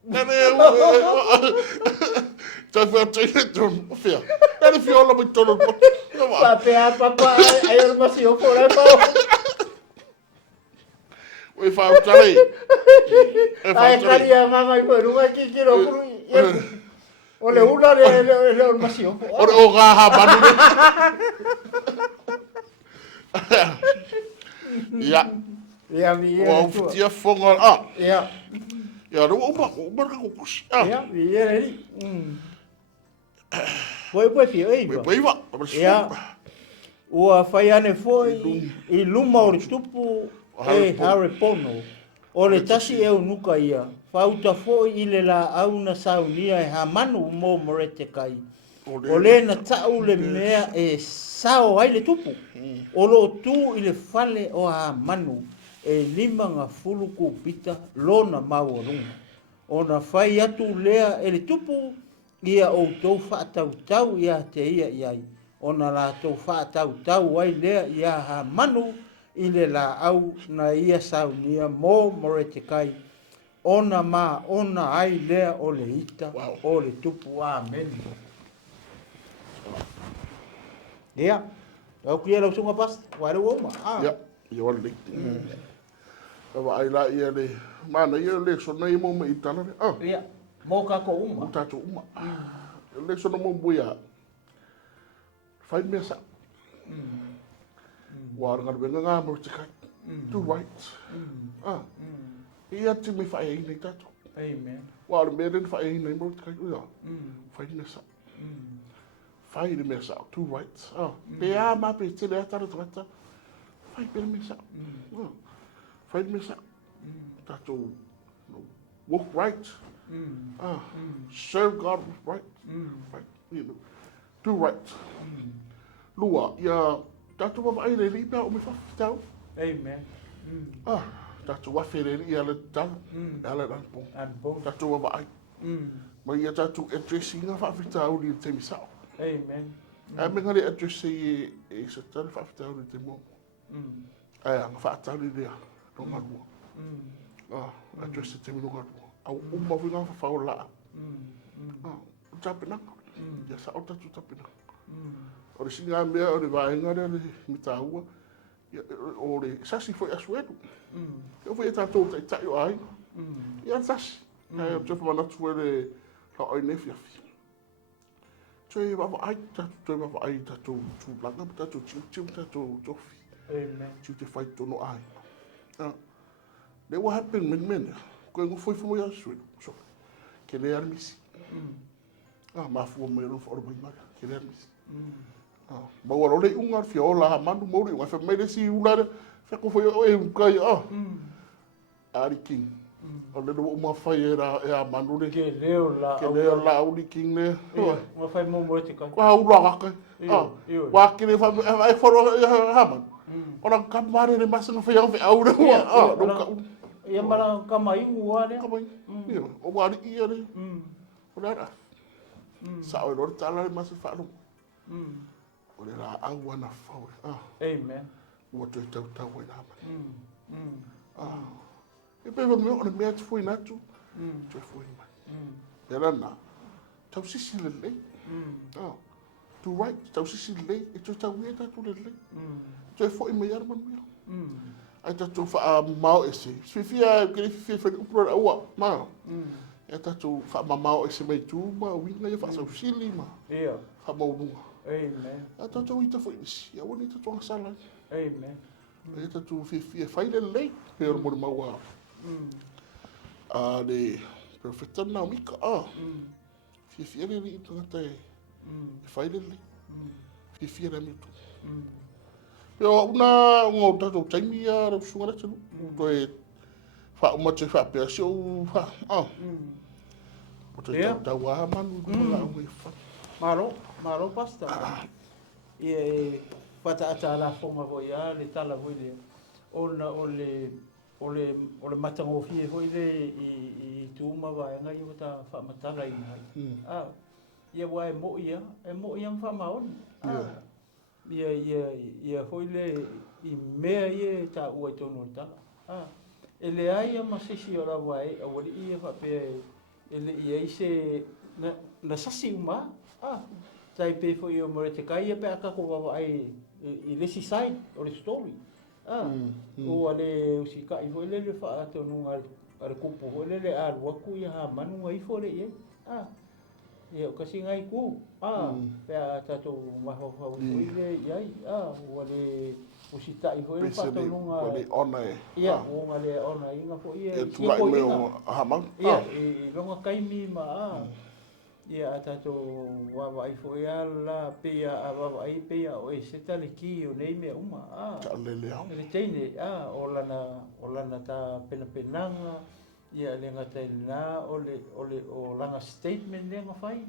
Nene ta fa tele ton fia. Ele fiola muito todo. Papa aí eu masio fora pa. Oi fa tale. Ai caria mama i por uma que quero por. Ole una le masio. Ora o ga ha banu. Ja. Ja, wie O tia fonga. Ja. Ja, ro uma ko kus. Ja, wie ali. Foi fio ei. Foi va. Ja. O fai ane foi I luma o tupu e haripono. O le tasi e unuka ia. Fauta foi I le la auna saunia e hamanu mo morete kai. O le na tau le mea e sao ai le tupu. O lo tu I le fale o hamanu e 5 kupita lona maurunga. O na fai atu lea e le tupu ia o tau whaatau ia te ia iai. O na la tau whaatau ai lea ia ha manu I le la au na ia saunia mo morete kai. Ona ai lea o le ita o le tupu amen. Ia. Au kia lau sunga pas. Wale woma. Ia. Ia wale le. Awa ai la ia le. Mana ia le so nei mo me itana. Ia. Mo ka ko uma. Tato uma. Le so no mo buia. Fai me sa. War ngar benga nga mo tika. To right. Ia ti me fai nei tato. Amen. War me den fai nei mo tika. Ia. Fai me sa. Fai me sa. To right. Pe a ma pe te le tato trata. Fai pe me sa. Fai me sa. Tato walk right. Serve God with right. Right. You know. Do right. Lua, ia tatu wa ai le ripa o me fa tau. Amen. Tatu wa fere ia le tau. Ala dan pong. Tatu wa ai. Ma ia tatu addressing fa tau ni te mi sao. Amen. A me ngale address e se tau fa tau ni te mo. Ai ang fa tau ni dia. No maru. Address te mi no maru. Au umma vinga fa la. Tapena. Ya sa o tatu tapena. O le singa mea o le vaenga le mitaua. O le sasi foi asuetu. Eu foi tatou tai tai o ai. Ia sasi. Ai o tefa manatu ele ha oi nefia fi. Tui wa ai tatou tu langa tatou tiu tatou tofi. Amen. Tiu te fai tono ai. Le what happened men. Ko ngo foi ia asuetu. So. Que le armisi. Ma fu me ro for bring ma. Que le armisi. Ma ora le unga fiola manu mori wa fa me si ula fa ko foi o e kai ari king o le do ma fa era manu le ke leo la uli king le wa fa mo mo te kai wa ula ka wa ke le fa e for ha man ora ka mare le mas no fa ya fa au do ka ia mara ka mai ua le ka mai o wa ia le o la sa o ro tala le mas fa lo o le la agua na fau. Amen. O te tau e nama. E pe me o me atu foi natu. Tu foi mai. Era na. Tau sisi le le. Tu right, tau sisi lei, e tu tau ia tatu le lei. Tu e fo i mai arman mea. Ai tatu wha mau ese. Fifia, kere fifia whai upura aua, maa. E tatu wha mau ese mai tu, maa winga ia wha sau sili, maa. Wha maununga. Amen. E tatu ita fo i nisi, a wani tatu anga salai. Amen. E tatu fifia whai le lei, pe ora mori maua. Le profeta na mika, fifia le li tangata e whai le lei. Fifia le mitu. Peo una ngau tatou taimi a rau sungara tenu. Uto e wha umate wha pia si o wha. Uto e tau a manu kumala au e wha. Maro pasta. Ia e whata ata la fonga hoi a le tala hoi le. O le matangofie hoi le i tuuma waenga i wata wha matala i mai. Ia wa e mo ia mwha maoni. Ia hoi le i mea ia ta ua i tono i tala. E le aia masisi o rawa e awari ia whapea e le ia i se na sasi uma. Tai pe hoi o mare te kai e pe akako wawa ai i lesi side o le story. O ale usi kai hoi le le wha ato nunga are kupu hoi le alu aku i ha manu ngai fo le ia. Ia o kasi ngai ku. Pea tatou maho hau hoi le iai. O ale usi tai hoi le wha nunga. O le ona e. Ia, o nga le ona inga fo ia. E tuai me o hamang. Ia, i longa kaimi ma. Ia tatou wawa ai fo ia la pea a wawa ai pea o Eseta le ki o nei mea uma. Ta lele au. Le teine, o lana ta pena penanga. Ia le ngata ina o langa statement le nga fai.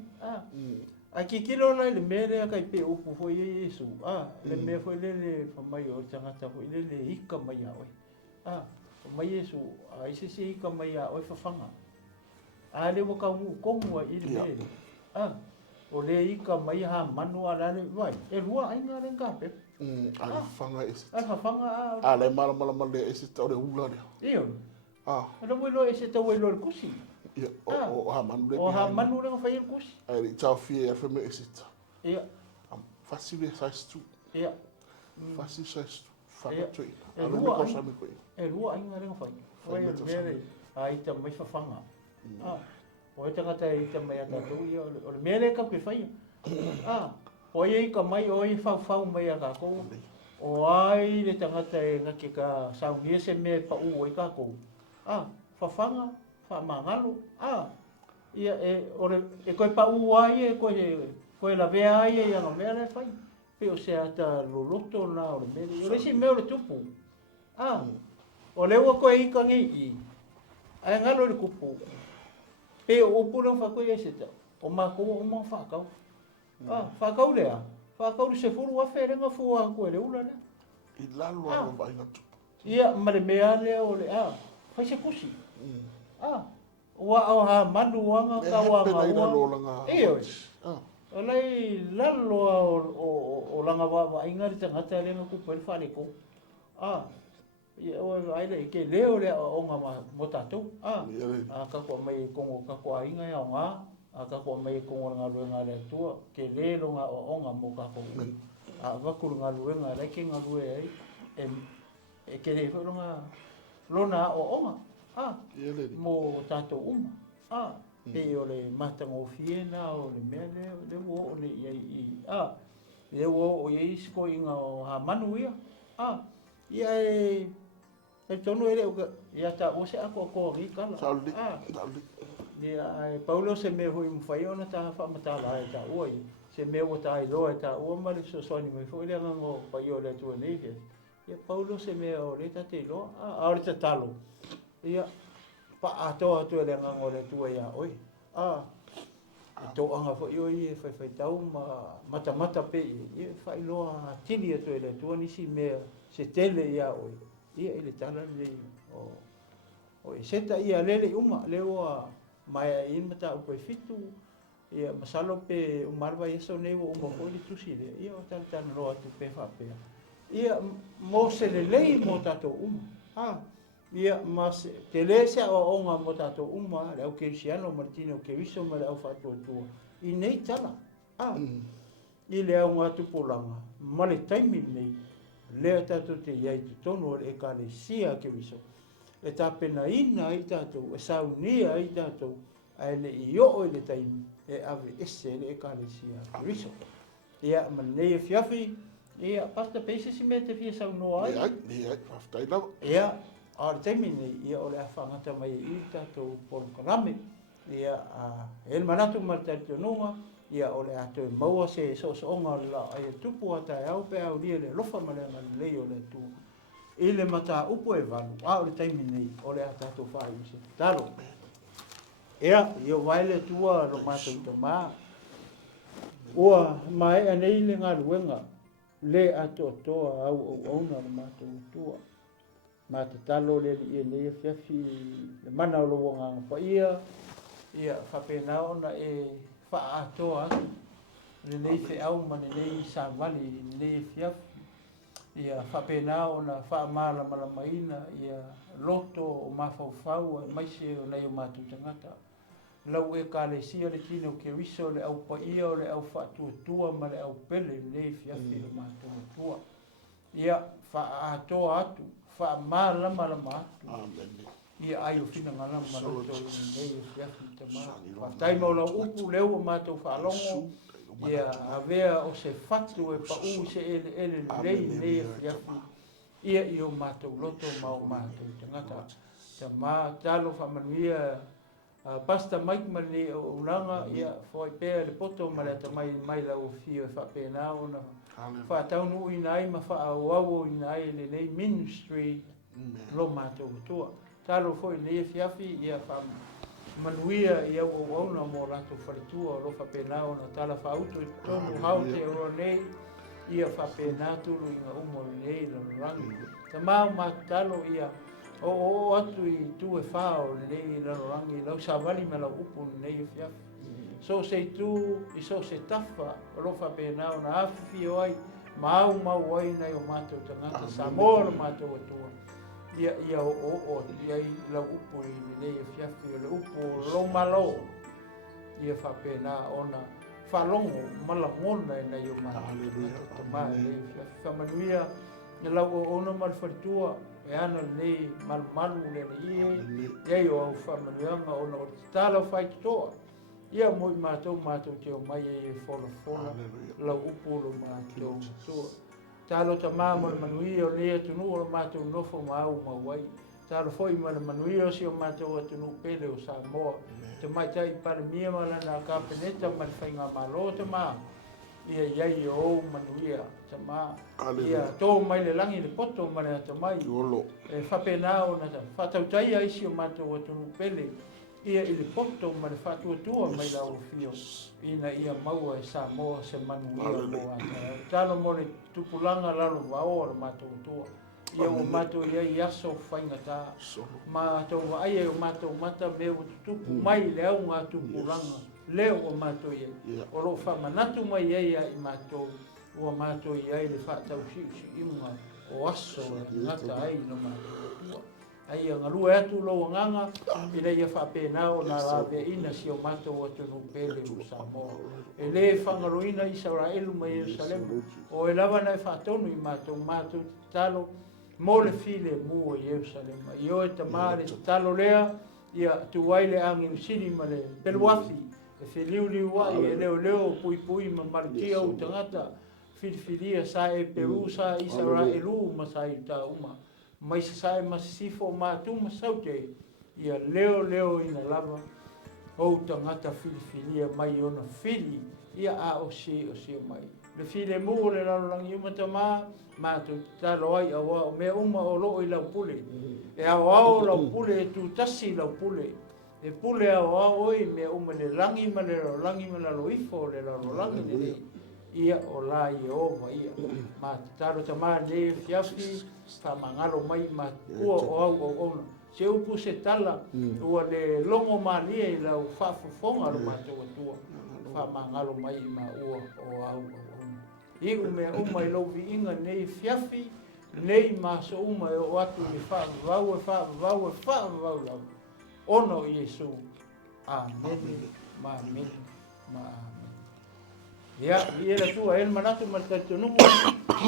A ki kilo na le mere kai pe upu foi Yesu. Le me foi le famai o tangata foi le hika mai oi. Mai Yesu a ise se hika mai oi fafanga. A le mo ka ngu kongu i le mere. O le hika mai ha manu ala le vai. E rua ai nga le kape. A fanga ese. A fafanga a le mala le ese ta o ula le. Iyo. Alo welo ese ta welo le kusi. Ia, o ha manu le. O ha manu le fai le kusi. Ai le tau fie e feme ese ta. Ia. Fasile sais tu. Ia. Fasile sais tu. Fakatui. E rua ai nga le fai. Foi le mere ai ta mai fafanga. O te ngata i te mai ata tu ia o le mere ka ke fai. O ia ka mai o i fau mai a kako. O ai le tangata e ngake ka saungia se me pa u i kako. Fafanga, fa mangalo. Ia e koe pa u ai e koe la vea ai e anga mea le fai. Pe o se ata loloto na o le mere. O le si mea o le tupu. O le ua koe ika ngi i. Ai ngalo le kupu. Pe o upura whakoi e seta. O mako o ma whakau. Whakau lea. Whakau le se furu a wherenga fua koe le ula lea. I lalo a vai na tupu. Ia, ma le mea lea o le whai se kusi. Ua au ha manu wanga ka wanga ua. Ia oi. O lei lalo o langa wawa ingari tangata e lenga kupu e whare ko. Ia o ai le ke leo le o nga mo tatou. Ka ko mai kongo ka ko inga ya nga. Ka ko mai kongo nga luenga le tua ke le lo nga o nga mo ka ko. Vakuru nga luenga le ke nga lue ai. E ke le lo nga lona o nga. Mo tatou uma. Pe o le matango fiena o le mele le wo o le i. Le wo o i sko inga o ha manu ia. Ia e tonu ele o ia ta o se ako ko ri kala. Ia Paulo se me hui mfai ona ta fa mata la ta o i. Se me o ta i lo ta o ma le so ni me foi le ngo pa yo le tu nei. Ia Paulo se me o le ta te lo a o le ta talo. Ia pa ato tu le ngo le tu ia oi. To anga fo yo i fai tau mata pe i fai lo a tili to le tu ni si me se tele ia oi. Ia ele tala le o Eseta ia lele uma leo mai in mata o fitu ia masalo pe o marva eso nevo uma foi tu si le ia o tan ro tu pe fa pe ia mo se le lei mo tato ia mas telesa o onga mo tato uma le o ke siano martino ke viso ma le o fa tu i nei tala I le au ngā tupulanga, ma le taimi nei, lea tātou te iai te tono e ka le sia ke wiso. E tāpena ina i tātou, e saunia i tātou, ai le i o le taimi, e ave ese le e ka le sia ke wiso. Ia manei e fiafi, ia pasta peise si me te fia saunoa ai. Ia, whaftai lawa. Ia, a le taimi nei, ia o le a whangata mai i tātou polo karame, ia el manatu maltari nunga, ia o le ato e maua se onga la ai tupu ata e au pe au lia le lofa malenga lei o le tu. I le mata upo e vanu, a o le taimi nei, o le atato whai se talo. Ia, i o waile tua lo mata uta maa. Ua mai anei le ngā ruenga, le ato toa au auna lo mata utua. Mata talo le li e nei fiafi, le mana o lo wanga pa ia whapena ona e wha atoa atu. Le nei fe au mane nei sa vali, nei fiafi. Ia whapena ona wha mala malamaina, ia loto o mawhauwhau, maise o nei o mātou tangata. Lau e ka le sia le tino ke riso le au pa ia o le au wha tua ma le au pele, nei fiafi o mātou tua. Ia wha atoa atu, wha mala atu. Ia ai o fina ngana maroto nei fiafi tama. Whatai maula upu leo o mātou whaalongo. Ia avea o se fatu e pa uu se ele lei nei fiafi. Ia i o mātou loto ma o mātou tangata. Tama talo whamanuia pasta maik mani o unanga. Ia fwai pēr le poto ma le mai lau fio e whapena o na. Whaataunu ina ai ma whaauau ina ai le nei ministry lo mātou tua. Talo foi nei fiafi ia manuia ia o ona mo lato faritua lo fa pena ona tala fa auto tonu hau te ro nei ia fa pena tulu inga umo nei lo rangi tama ma talo ia o atu i tu e fa o nei lo rangi lo sa vali me la upu nei fiafi so se tu i so se tafa lo fa pena ona afi oi mau ai nei o mato tangata sa mo mato tua ia ia i la upu i nei fiafi le upu lo malo ia fa pena ona fa longo malangona e nei o ma nei fiafi manuia ne la ona mal fartua e ana nei malu le ia o fa manuia ona o tala fai toa ia mo matou te o mai e fola la upu lo matou toa talo tama mo manuia o le tunu o matou nofo mau wai talo foi mo manuia si o matou tunu pele o sa mo te mai tai para mia mala na kapeneta ma fainga malo tama ia o manuia tama ia to mai le langi le poto ma le tama e fa pena o na fa tau tai ai si o matou tunu pele ia i le poto ma le fatu tua mai la o fio ina ia maua e sa mo se manuia mo talo mo le tupulanga lalo vao o matou tua ia o matou ia i aso whaingata ma tau ai o matou mata me o tupu mai le au ngā tupulanga leo o matou ia o lo whamanatu mai ia i matou o matou ia i le whatau si inga o aso ngata ai no matou tua ai nga lua atu lo nganga ina ia fa pena o na la be ina si o mato o tunu pele o samo e le fangaroina Israel ma Jerusalem o e lava na fa tonu i mato talo mo le file mu o Jerusalem io e tamare talo lea ia tu waile angi sini ma le peluafi e filiu wai e leo pui ma markia o tangata filia sa e Peru sa Israel ma sa i ta uma mai sai masifo matu masaute ia leo ina lava o tangata filia mai ona fili ia a o si mai le file mu le langi matama matu talo ai o me uma o lo i laupule e o laupule tu tasi laupule e pule o i me uma le langi ma la loifo le langi ia o la i ova ia ma taro tama le fiafi fa mangalo mai ma ua o ona se upu se tala ua le longo malia i lau whafofonga lo matua tua fa mangalo mai ma ua o au i ume uma i lau vi inga nei fiafi nei ma so uma o atu i whaavau lau ono i Jesu amen ma amen Ia, ia la tua el manatu mal tatunungu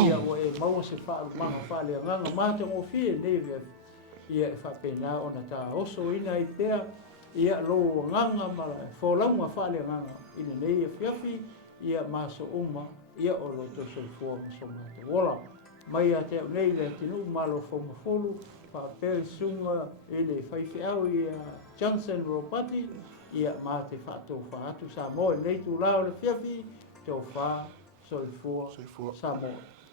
ia o e maua se wha manga whale nganga māta ngō whie neve ia e whapena o na tā oso ina i pēr ia lo nganga mara wholaunga whale nganga ina nei e whiawhi ia māso uma ia o lo to soifua masonga te wola mai a te au nei le tinu malo whomafolu whapel sunga ele whaifi au ia Johnson Ropati ia mā te whātou whātu sa moe nei tu lao le whiawhi te o whā soifua Samoa.